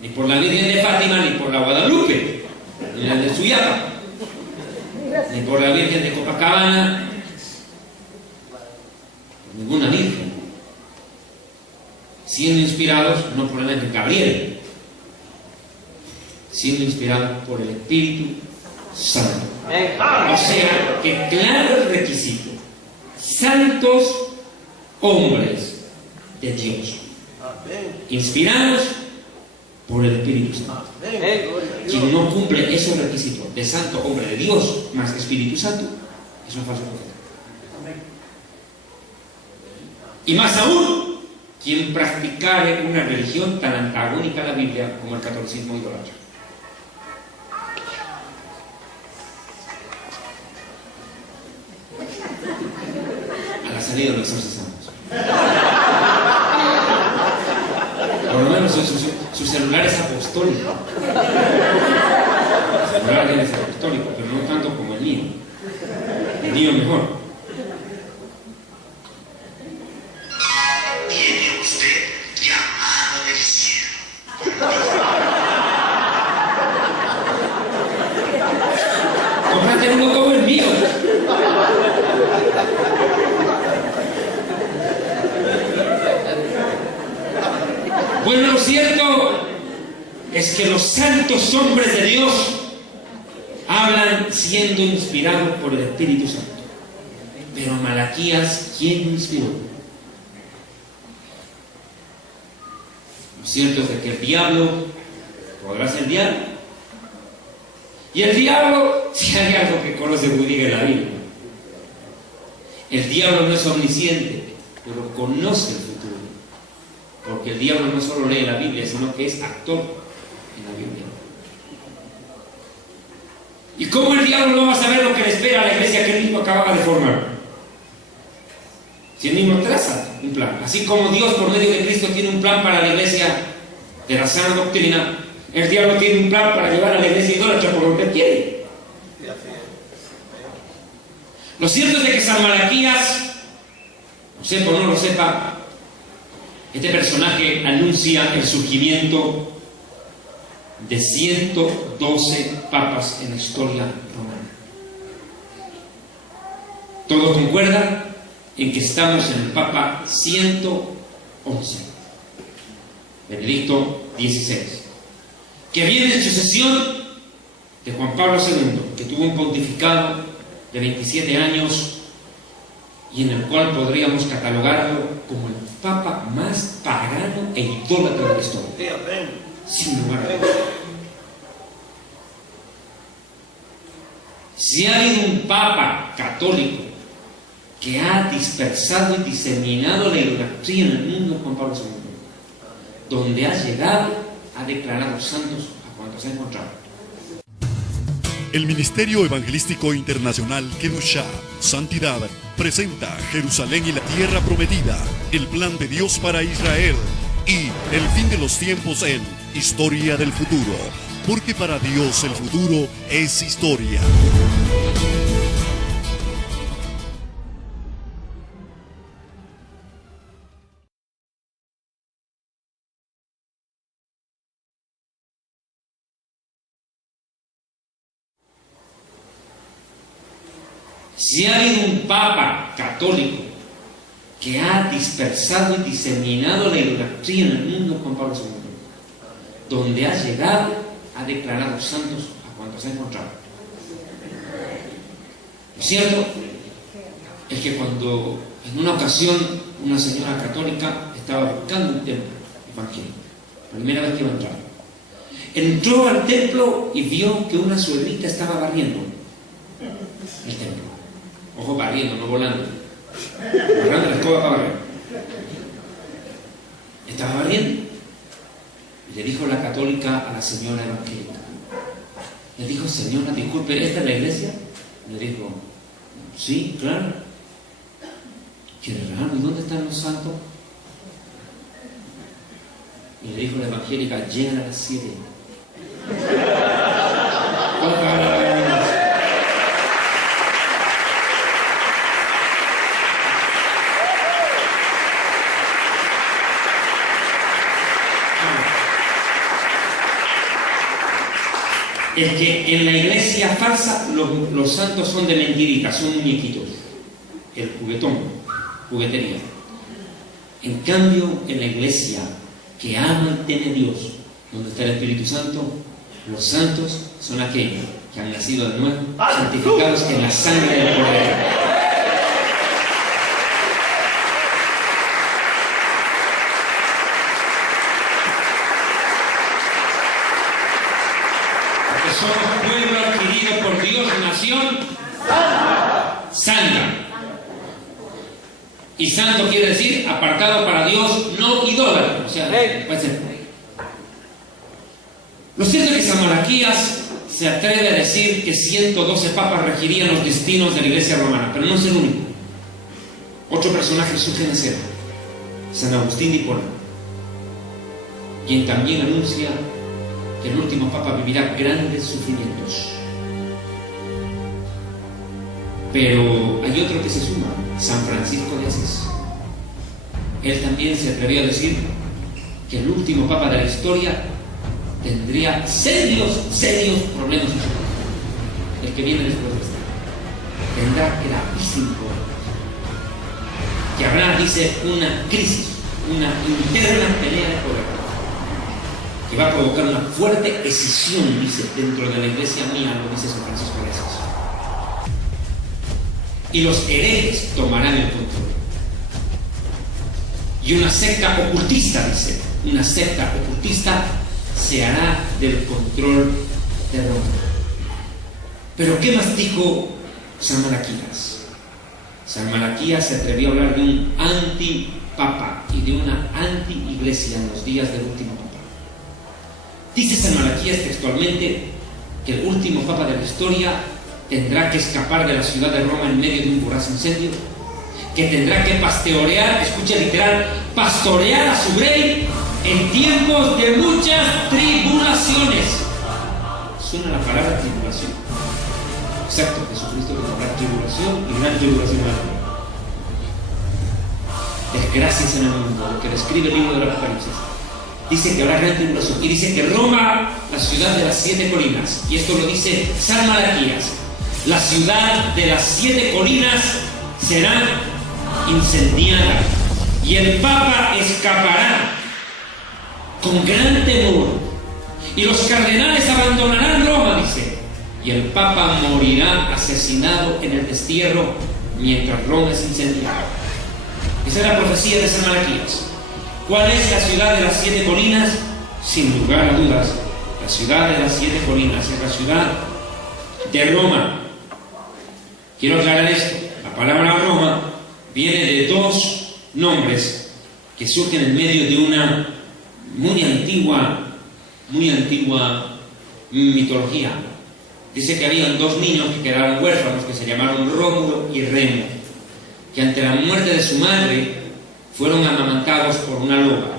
ni por la Virgen de Fátima, ni por la Guadalupe, ni la de Suyapa, ni por la Virgen de Copacabana, por ninguna virgen, siendo inspirados no por el ángel Gabriel, siendo inspirados por el Espíritu Santo. O sea, que claro el requisito: santos hombres de Dios, inspirados por el Espíritu Santo. Quien no cumple esos requisitos de santo hombre de Dios más Espíritu Santo es un falso profeta. Y más aún, quien practicare una religión tan antagónica a la Biblia como el catolicismo idólatra. A la salida lo exorcizamos. Por lo menos su celular es apostólico. El celular de él es apostólico, pero no tanto como el mío. El mío mejor. Tiene usted llamada del cielo. Cómprate uno como el mío. Bueno, lo cierto es que los santos hombres de Dios hablan siendo inspirados por el Espíritu Santo. Pero Malaquías, ¿quién lo inspiró? Lo cierto es que el diablo podrá ser diablo. Y el diablo, si hay algo que conoce muy bien en la Biblia, el diablo no es omnisciente, pero conoce el futuro. Porque el diablo no solo lee la Biblia, sino que es actor en la Biblia. ¿Y cómo el diablo no va a saber lo que le espera a la iglesia que él mismo acababa de formar? Si Él mismo traza un plan, así como Dios por medio de Cristo tiene un plan para la iglesia de la sana doctrina, el diablo tiene un plan para llevar a la iglesia idólatra por lo que quiere. Lo cierto es de que San Malaquías, lo sepa o no lo sepa, este personaje anuncia el surgimiento de 112 papas en la historia romana. Todos concuerdan en que estamos en el Papa 111, Benedicto XVI, que viene en sucesión de Juan Pablo II, que tuvo un pontificado de 27 años y en el cual podríamos catalogarlo como el Papa más pagano e idólatra de la historia, sin lugar a dudas. Si ha habido un Papa católico que ha dispersado y diseminado la idolatría en el mundo, Juan Pablo II, donde ha llegado, ha declarado santos a cuantos ha encontrado. El Ministerio Evangelístico Internacional Kedushá, Santidad, presenta Jerusalén y la Tierra Prometida, el plan de Dios para Israel y el fin de los tiempos en Historia del Futuro, porque para Dios el futuro es historia. Si ha habido un Papa católico que ha dispersado y diseminado la idolatría en el mundo, Juan Pablo II, donde ha llegado, ha declarado santos a cuantos ha encontrado. Lo cierto es que cuando en una ocasión una señora católica estaba buscando un templo evangélico, la primera vez que iba a entrar, entró al templo y vio que una suegrita estaba barriendo el templo. Ojo, barriendo, no volando. Agarrando la escoba para barrer. Estaba barriendo. Y le dijo la católica a la señora evangélica. Le dijo, señora, disculpe, ¿esta es la iglesia? Le dijo, sí, claro. Qué raro, ¿y dónde están los santos? Y le dijo la evangélica, llegan a las 7. Es que en la iglesia falsa los santos son de mentiritas, son muñequitos. El juguetón, juguetería. En cambio, en la iglesia que ama y teme a Dios, donde está el Espíritu Santo, los santos son aquellos que han nacido de nuevo, santificados en la sangre del Cordero. Somos pueblo adquirido por Dios, nación santa. Y santo quiere decir apartado para Dios, no idólatra. O sea, puede ser. Lo cierto es que San Malaquías se atreve a decir que 112 papas regirían los destinos de la iglesia romana, pero no es el único. Otro personaje surge en escena, San Agustín de Hipona, quien también anuncia que el último Papa vivirá grandes sufrimientos. Pero hay otro que se suma, San Francisco de Asís. Él también se atrevió a decir que el último Papa de la historia tendría serios problemas. El que viene después de este tendrá gravísimo problema. Que habrá, dice, una crisis, una interna pelea de poder, que va a provocar una fuerte escisión, dice, dentro de la iglesia mía, lo dice San Francisco de Asís. Y los herejes tomarán el control. Y una secta ocultista, dice, una secta ocultista se hará del control de Roma. Pero ¿qué más dijo San Malaquías? San Malaquías se atrevió a hablar de un antipapa y de una anti-iglesia en los días del último papa. Dice San Malaquías textualmente que el último papa de la historia tendrá que escapar de la ciudad de Roma en medio de un voraz incendio que tendrá que pastorear, escucha literal, pastorear a su grey en tiempos de muchas tribulaciones. Suena la palabra tribulación. Exacto, Jesucristo que habrá tribulación y gran tribulación. Desgracias en el mundo, lo que describe el libro del Apocalipsis. Dice que habrá gran tribulación y dice que Roma, la ciudad de las 7 colinas, y esto lo dice San Malaquías, la ciudad de las 7 colinas será incendiada y el Papa escapará con gran temor y los cardenales abandonarán Roma, dice, y el Papa morirá asesinado en el destierro mientras Roma es incendiada. Esa es la profecía de San Malaquías. ¿Cuál es la ciudad de las 7 colinas? Sin lugar a dudas, la ciudad de las 7 colinas es la ciudad de Roma. Quiero aclarar esto. La palabra Roma viene de 2 nombres que surgen en medio de una muy antigua mitología. Dice que habían 2 niños que quedaron huérfanos que se llamaron Rómulo y Remo, que ante la muerte de su madre fueron amamantados por una loba.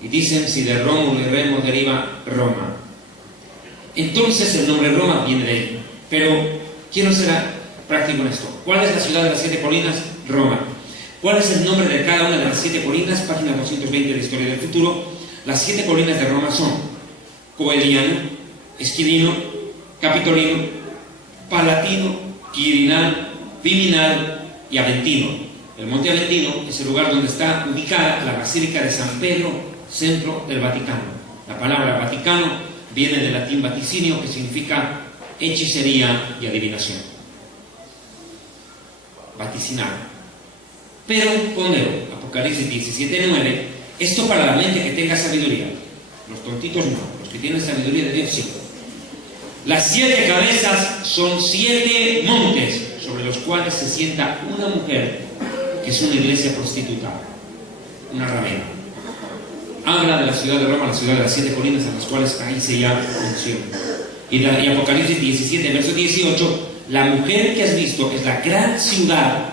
Y dicen si de Rómulo y Remo deriva Roma. Entonces el nombre Roma viene de ello. Pero quiero ser práctico en esto. ¿Cuál es la ciudad de las 7 colinas? Roma. ¿Cuál es el nombre de cada una de las 7 colinas? Página 220 de la Historia del Futuro. Las 7 colinas de Roma son Coeliano, Esquilino, Capitolino, Palatino, Quirinal, Viminal y Aventino. El monte Aventino es el lugar donde está ubicada la Basílica de San Pedro, centro del Vaticano. La palabra Vaticano viene del latín vaticinio, que significa hechicería y adivinación. Vaticinar. Pero pondero, Apocalipsis 17:9, esto para la mente que tenga sabiduría. Los tontitos no, los que tienen sabiduría de Dios sí. Las 7 cabezas son 7 montes sobre los cuales se sienta una mujer que es una iglesia prostituta, una ramera. Habla de la ciudad de Roma, la ciudad de las 7 colinas, a las cuales ahí se llama mención. Y Apocalipsis 17, verso 18, la mujer que has visto es la gran ciudad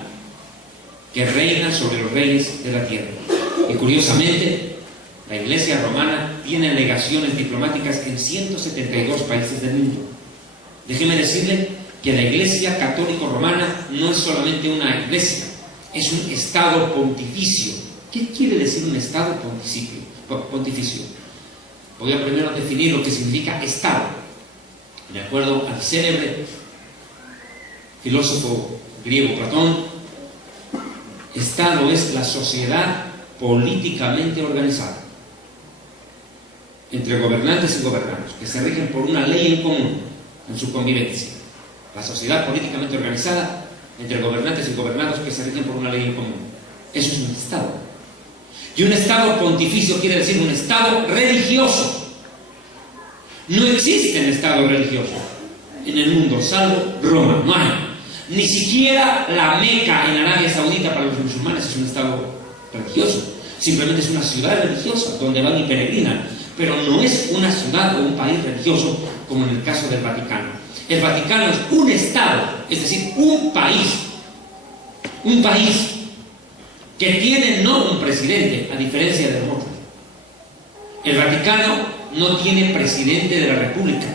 que reina sobre los reyes de la tierra. Y curiosamente, la iglesia romana tiene legaciones diplomáticas en 172 países del mundo. Déjeme decirle que la iglesia católico romana no es solamente una iglesia, es un estado pontificio. ¿Qué quiere decir un estado pontificio? Voy a primero definir lo que significa estado. De acuerdo al célebre filósofo griego Platón, estado es la sociedad políticamente organizada entre gobernantes y gobernados, que se rigen por una ley en común en su convivencia. La sociedad políticamente organizada entre gobernantes y gobernados que se rigen por una ley en común. Eso es un estado. Y un estado pontificio quiere decir un estado religioso. No existe un estado religioso en el mundo, salvo Roma. No hay. Ni siquiera la Meca en Arabia Saudita para los musulmanes es un estado religioso. Simplemente es una ciudad religiosa donde van y peregrinan. Pero no es una ciudad o un país religioso como en el caso del Vaticano. El Vaticano es un estado, es decir, un país que tiene no un presidente, a diferencia de los otros. El Vaticano no tiene presidente de la República,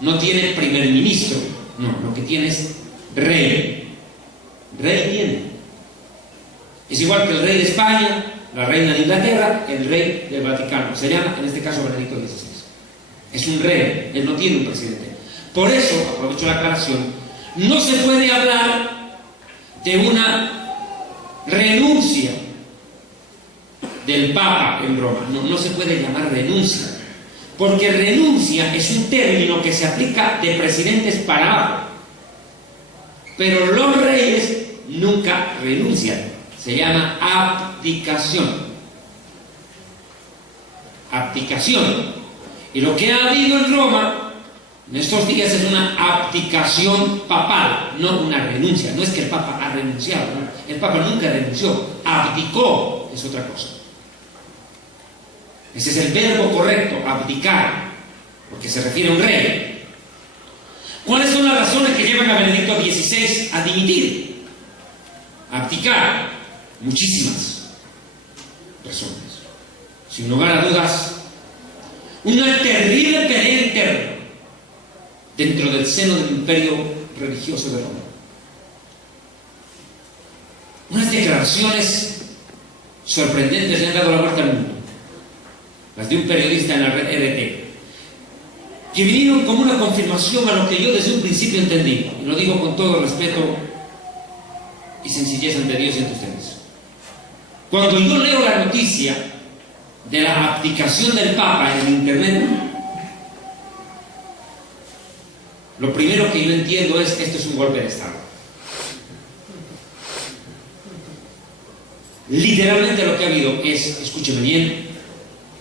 no tiene primer ministro, no, lo que tiene es rey. Rey tiene. Es igual que el rey de España, la reina de Inglaterra, el rey del Vaticano. Se llama, en este caso, Benedicto XVI. Es un rey, él no tiene un presidente. Por eso, aprovecho la aclaración, no se puede hablar de una renuncia del Papa en Roma. No se puede llamar renuncia, porque renuncia es un término que se aplica de presidentes para abajo. Pero los reyes nunca renuncian. Se llama abdicación. Abdicación. Y lo que ha habido en Roma en estos días es una abdicación papal, no una renuncia. No es que el Papa ha renunciado, ¿no? El Papa nunca renunció, abdicó, es otra cosa. Ese es el verbo correcto, abdicar, porque se refiere a un rey. ¿Cuáles son las razones que llevan a Benedicto XVI a dimitir? A abdicar. muchísimas razones. Sin lugar a dudas, una terrible pelea interna dentro del seno del imperio religioso de Roma. Unas declaraciones sorprendentes le han dado la vuelta al mundo, las de un periodista en la red RT, que vinieron como una confirmación a lo que yo desde un principio entendí, y lo digo con todo respeto y sencillez ante Dios y ante ustedes. Cuando yo leo la noticia de la abdicación del Papa en internet, lo primero que yo entiendo es que esto es un golpe de Estado. Literalmente lo que ha habido es, escúcheme bien,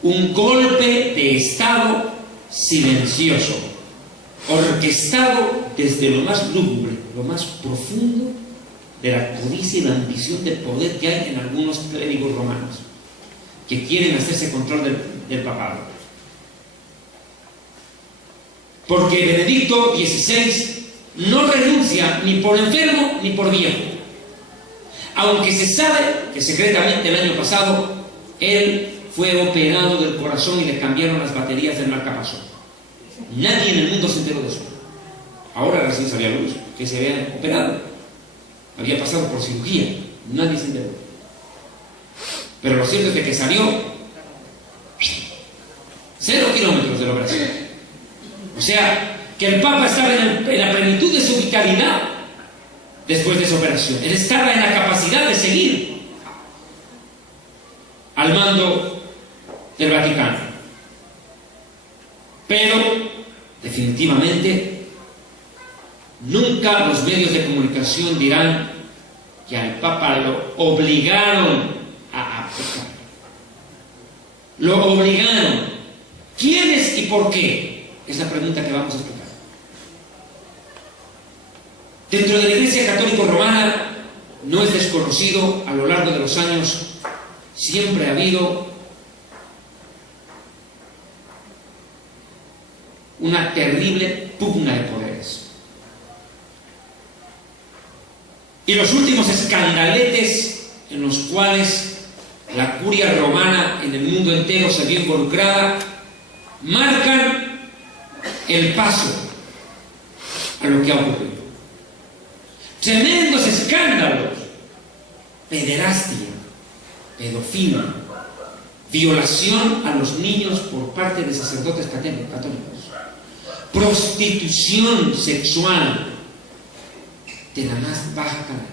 un golpe de Estado silencioso, orquestado desde lo más lúgubre, lo más profundo de la codicia y la ambición de poder que hay en algunos clérigos romanos que quieren hacerse control del papado. Porque Benedicto XVI no renuncia ni por enfermo ni por viejo, aunque se sabe que secretamente el año pasado él fue operado del corazón y le cambiaron las baterías del marcapaso. Nadie en el mundo se enteró de eso. Ahora recién salió a luz que se había operado, había pasado por cirugía, nadie se enteró. Pero lo cierto es de que salió 0 kilómetros de la operación. O sea, que el Papa estaba en la plenitud de su vitalidad después de esa operación. Él estaba en la capacidad de seguir al mando del Vaticano. Pero, definitivamente, nunca los medios de comunicación dirán que al Papa lo obligaron a abdicar. Lo obligaron. ¿Quiénes y por qué? Es la pregunta que vamos a explicar. Dentro de la Iglesia Católica Romana no es desconocido, a lo largo de los años siempre ha habido una terrible pugna de poderes. Y los últimos escandaletes en los cuales la curia romana en el mundo entero se vio involucrada marcan el paso a lo que ha ocurrido. Tremendos escándalos: pederastia, pedofilia, violación a los niños por parte de sacerdotes católicos, prostitución sexual de la más baja calidad,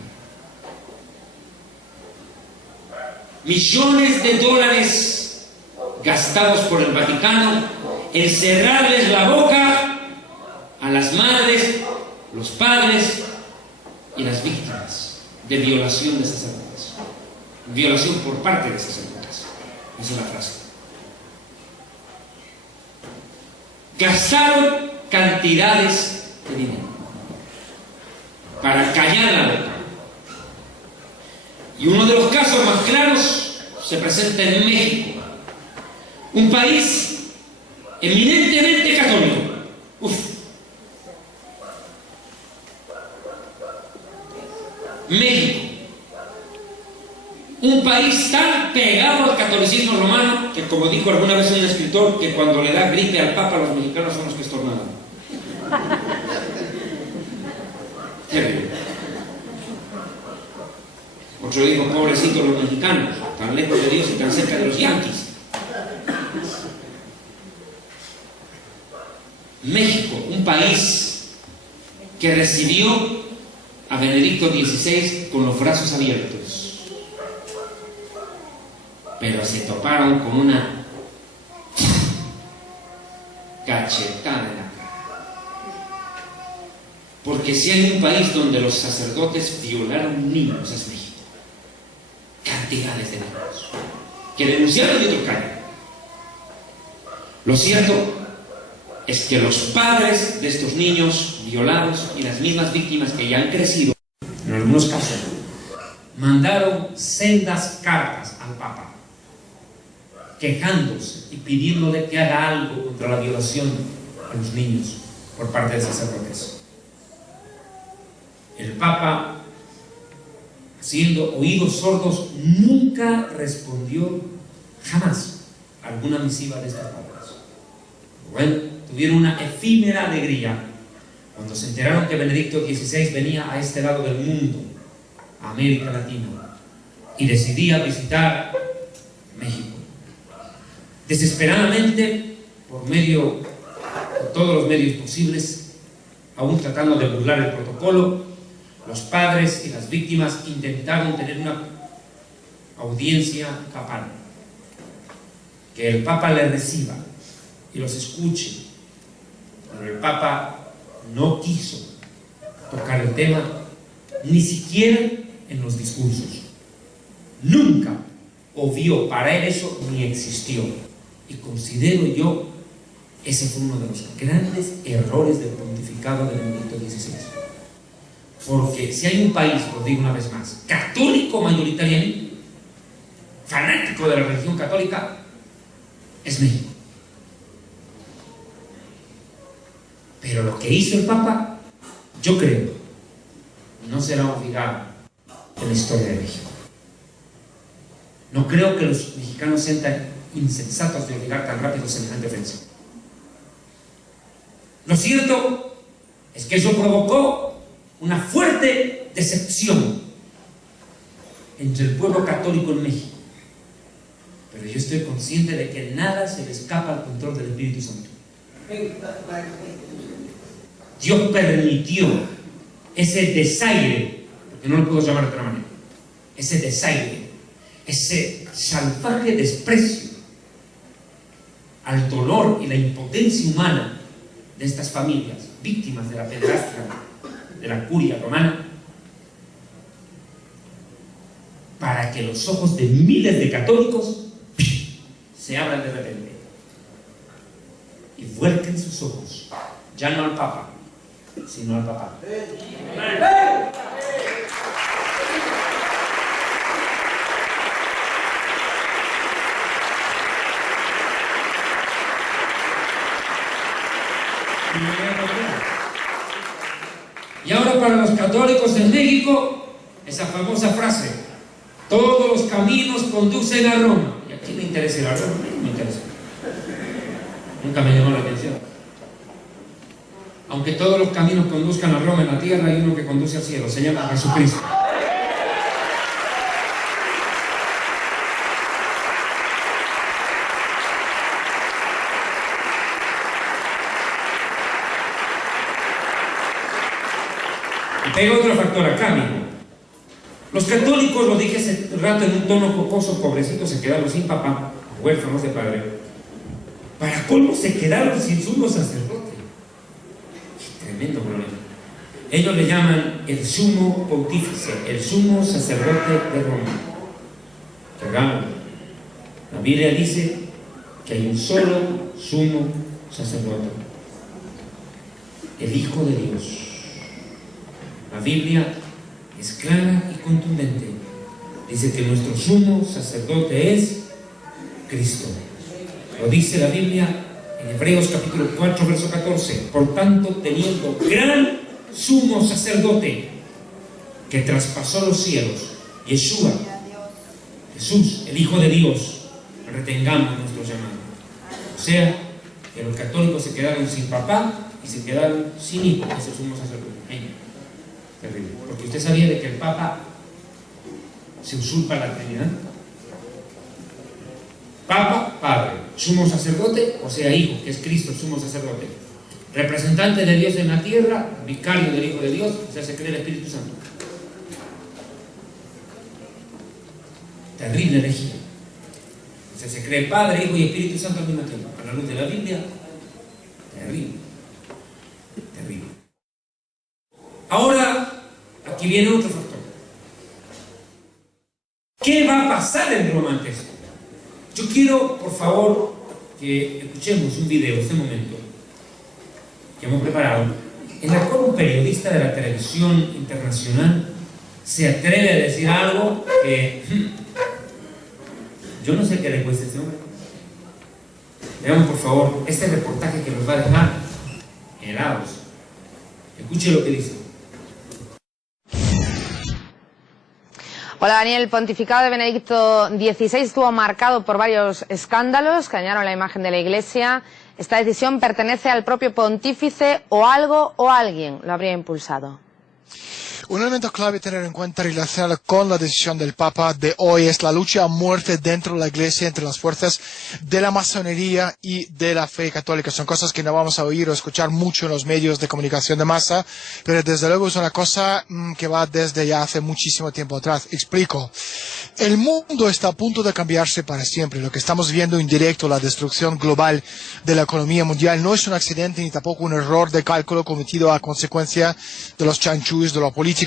millones de dólares gastados por el Vaticano en cerrarles la boca a las madres, los padres y las víctimas de violación de sacerdotes. Violación por parte de sacerdotes. Esa es la frase. Gastaron cantidades de dinero para callar la boca. Y uno de los casos más claros se presenta en México, un país eminentemente católico. México, un país tan pegado al catolicismo romano que, como dijo alguna vez un escritor, que cuando le da gripe al Papa, los mexicanos son los que estornudan. Terrible. Otro dijo: pobrecitos los mexicanos, tan lejos de Dios y tan cerca de los yanquis. México, un país que recibió a Benedicto XVI con los brazos abiertos, pero se toparon con una cachetada en la cara. Porque si hay un país donde los sacerdotes violaron niños, es México. Cantidades de niños que denunciaron y otros callan. Lo cierto es que los padres de estos niños violados y las mismas víctimas que ya han crecido, en algunos casos, mandaron sendas cartas al Papa quejándose y pidiéndole que haga algo contra la violación a los niños por parte de sacerdotes. El Papa siendo oídos sordos, nunca respondió jamás a alguna misiva de estas palabras. Bueno, tuvieron una efímera alegría cuando se enteraron que Benedicto XVI venía a este lado del mundo, a América Latina, y decidía visitar México. Desesperadamente, por todos los medios posibles, aún tratando de burlar el protocolo, los padres y las víctimas intentaron tener una audiencia papal, que el Papa les reciba y los escuche. Pero el Papa no quiso tocar el tema, ni siquiera en los discursos. Nunca obvió, para él eso ni existió. Y considero yo, ese fue uno de los grandes errores del pontificado de Benedicto XVI. Porque si hay un país, lo digo una vez más, católico mayoritariamente, fanático de la religión católica, es México. Pero lo que hizo el Papa, yo creo, no será olvidado en la historia de México. No creo que los mexicanos sean tan insensatos de obligar tan rápido semejante ofensa. Lo cierto es que eso provocó una fuerte decepción entre el pueblo católico en México. Pero yo estoy consciente de que nada se le escapa al control del Espíritu Santo. Dios permitió ese desaire, porque no lo puedo llamar de otra manera, ese desaire, ese salvaje desprecio al dolor y la impotencia humana de estas familias víctimas de la pederastia de la curia romana, para que los ojos de miles de católicos se abran de repente y vuelquen sus ojos ya no al Papa, sino al Papá. Y ahora, para los católicos en México, esa famosa frase: todos los caminos conducen a Roma. ¿Y a quién le interesa ir a Roma? No me interesa. Nunca me llamó la atención. Aunque todos los caminos conduzcan a Roma en la tierra, hay uno que conduce al cielo, se llama Jesucristo. Y tengo otro factor acá, amigo. Los católicos, lo dije hace rato en un tono jocoso, pobrecitos se quedaron sin papá, huérfanos de padre. Para colmo se quedaron sin sumo sacerdote. Tremendo problema. Ellos le llaman el sumo pontífice, el sumo sacerdote de Roma. Que raro. La Biblia dice que hay un solo sumo sacerdote, el Hijo de Dios. La Biblia es clara y contundente. Dice que nuestro sumo sacerdote es Cristo. Lo dice la Biblia en Hebreos capítulo 4, verso 14. Por tanto, teniendo gran sumo sacerdote que traspasó los cielos, Yeshua, Jesús, el Hijo de Dios, retengamos nuestro llamado. O sea, que los católicos se quedaron sin papá y se quedaron sin hijo, que es el sumo sacerdote. Terrible. Porque usted sabía de que el Papa se usurpa la Trinidad. Papa, Padre, sumo sacerdote, o sea, Hijo, que es Cristo, el sumo sacerdote, representante de Dios en la tierra, vicario del Hijo de Dios, o sea, se cree el Espíritu Santo. Terrible herejía. O sea, se cree Padre, Hijo y Espíritu Santo al mismo tiempo. A la luz de la Biblia, terrible. Terrible. Ahora, aquí viene otro factor. ¿Qué va a pasar en Roma ante esto? Yo quiero, por favor, que escuchemos un video, este momento, que hemos preparado, en el cual un periodista de la televisión internacional se atreve a decir algo que yo no sé qué le cuesta a este hombre. Veamos, por favor, este reportaje que nos va a dejar helados. Escuche lo que dice. Hola Daniel, el pontificado de Benedicto XVI estuvo marcado por varios escándalos que dañaron la imagen de la Iglesia. ¿Esta decisión pertenece al propio pontífice o algo o alguien lo habría impulsado? Un elemento clave a tener en cuenta relacionado con la decisión del Papa de hoy es la lucha a muerte dentro de la Iglesia entre las fuerzas de la masonería y de la fe católica. Son cosas que no vamos a oír o escuchar mucho en los medios de comunicación de masa, pero desde luego es una cosa que va desde ya hace muchísimo tiempo atrás. Explico. El mundo está a punto de cambiarse para siempre. Lo que estamos viendo en directo, la destrucción global de la economía mundial, no es un accidente ni tampoco un error de cálculo cometido a consecuencia de los chanchullos de los políticos.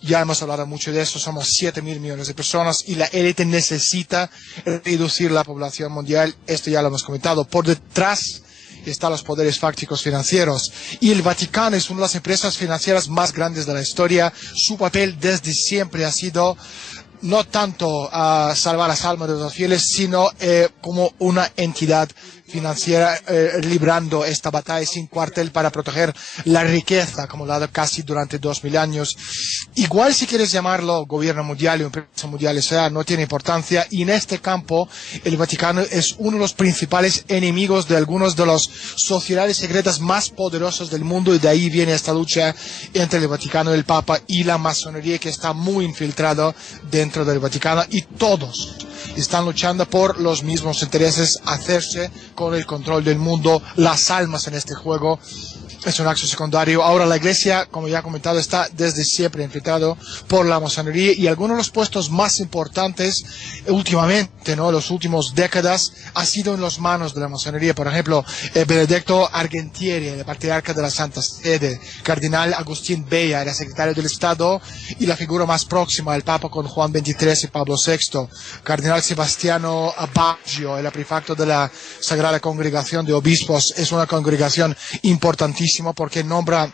Ya hemos hablado mucho de eso, somos 7.000 millones de personas y la élite necesita reducir la población mundial. Esto ya lo hemos comentado. Por detrás están los poderes fácticos financieros y el Vaticano es una de las empresas financieras más grandes de la historia. Su papel desde siempre ha sido no tanto a salvar las almas de los fieles, sino como una entidad financiera librando esta batalla sin cuartel para proteger la riqueza acumulada casi durante 2000 años. Igual si quieres llamarlo gobierno mundial o empresa mundial, sea, no tiene importancia, y en este campo el Vaticano es uno de los principales enemigos de algunos de las sociedades secretas más poderosas del mundo, y de ahí viene esta lucha entre el Vaticano, el Papa y la masonería, que está muy infiltrado dentro del Vaticano, y todos están luchando por los mismos intereses, hacerse con el control del mundo. Las almas en este juego es un acto secundario. Ahora la Iglesia, como ya he comentado, está desde siempre infiltrado por la masonería, y algunos de los puestos más importantes últimamente, ¿no?, los últimos décadas, ha sido en las manos de la masonería. Por ejemplo, Benedetto Argentieri, el patriarca de la Santa Sede, Cardenal Agustín Bella, el secretario del Estado y la figura más próxima al Papa con Juan XXIII y Pablo VI, Cardenal Sebastiano Baggio, el prefecto de la Sagrada Congregación de Obispos. Es una congregación importantísima porque nombra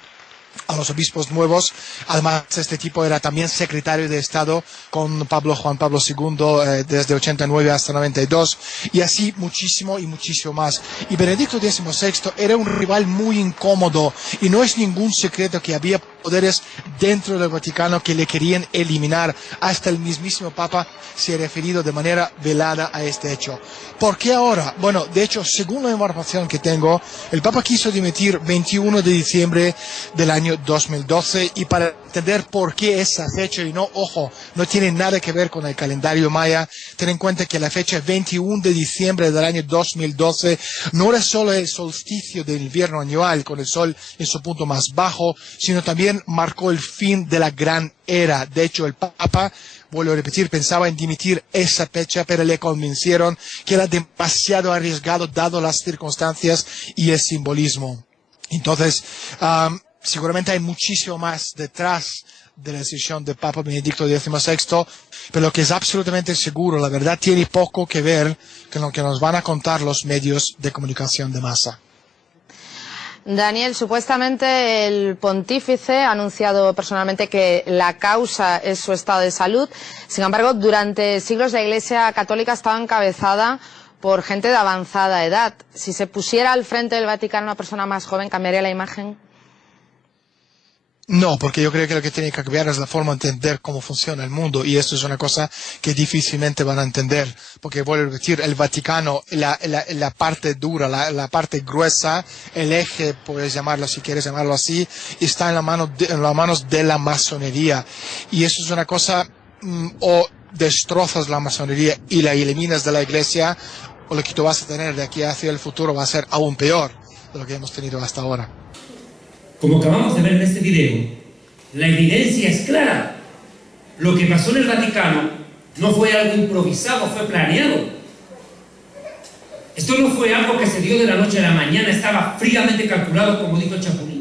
a los obispos nuevos. Además, este tipo era también secretario de Estado con Juan Pablo II desde 89 hasta 92, y así muchísimo y muchísimo más. Y Benedicto XVI era un rival muy incómodo, y no es ningún secreto que había poderes dentro del Vaticano que le querían eliminar. Hasta el mismísimo Papa se ha referido de manera velada a este hecho. ¿Por qué ahora? Bueno, de hecho, según la información que tengo, el Papa quiso dimitir 21 de diciembre del año 2012, y para entender por qué esa fecha, y no, ojo, no tiene nada que ver con el calendario maya, ten en cuenta que la fecha 21 de diciembre del año 2012 no era solo el solsticio del invierno anual con el sol en su punto más bajo, sino también marcó el fin de la gran era. De hecho, el Papa, vuelvo a repetir, pensaba en dimitir esa fecha, pero le convencieron que era demasiado arriesgado dado las circunstancias y el simbolismo. Entonces, seguramente hay muchísimo más detrás de la decisión del Papa Benedicto XVI, pero lo que es absolutamente seguro, la verdad, tiene poco que ver con lo que nos van a contar los medios de comunicación de masa. Daniel, supuestamente el pontífice ha anunciado personalmente que la causa es su estado de salud. Sin embargo, durante siglos la Iglesia Católica estaba encabezada por gente de avanzada edad. Si se pusiera al frente del Vaticano una persona más joven, ¿cambiaría la imagen? No, porque yo creo que lo que tiene que cambiar es la forma de entender cómo funciona el mundo, y esto es una cosa que difícilmente van a entender, porque vuelvo a repetir, el Vaticano, la parte dura, la parte gruesa, el eje, puedes llamarlo si quieres llamarlo así, está en las manos de la masonería, y eso es una cosa, o destrozas la masonería y la eliminas de la Iglesia, o lo que tú vas a tener de aquí hacia el futuro va a ser aún peor de lo que hemos tenido hasta ahora. Como acabamos de ver en este video, la evidencia es clara. Lo que pasó en el Vaticano no fue algo improvisado, fue planeado. Esto no fue algo que se dio de la noche a la mañana, estaba fríamente calculado, como dijo Chapulín.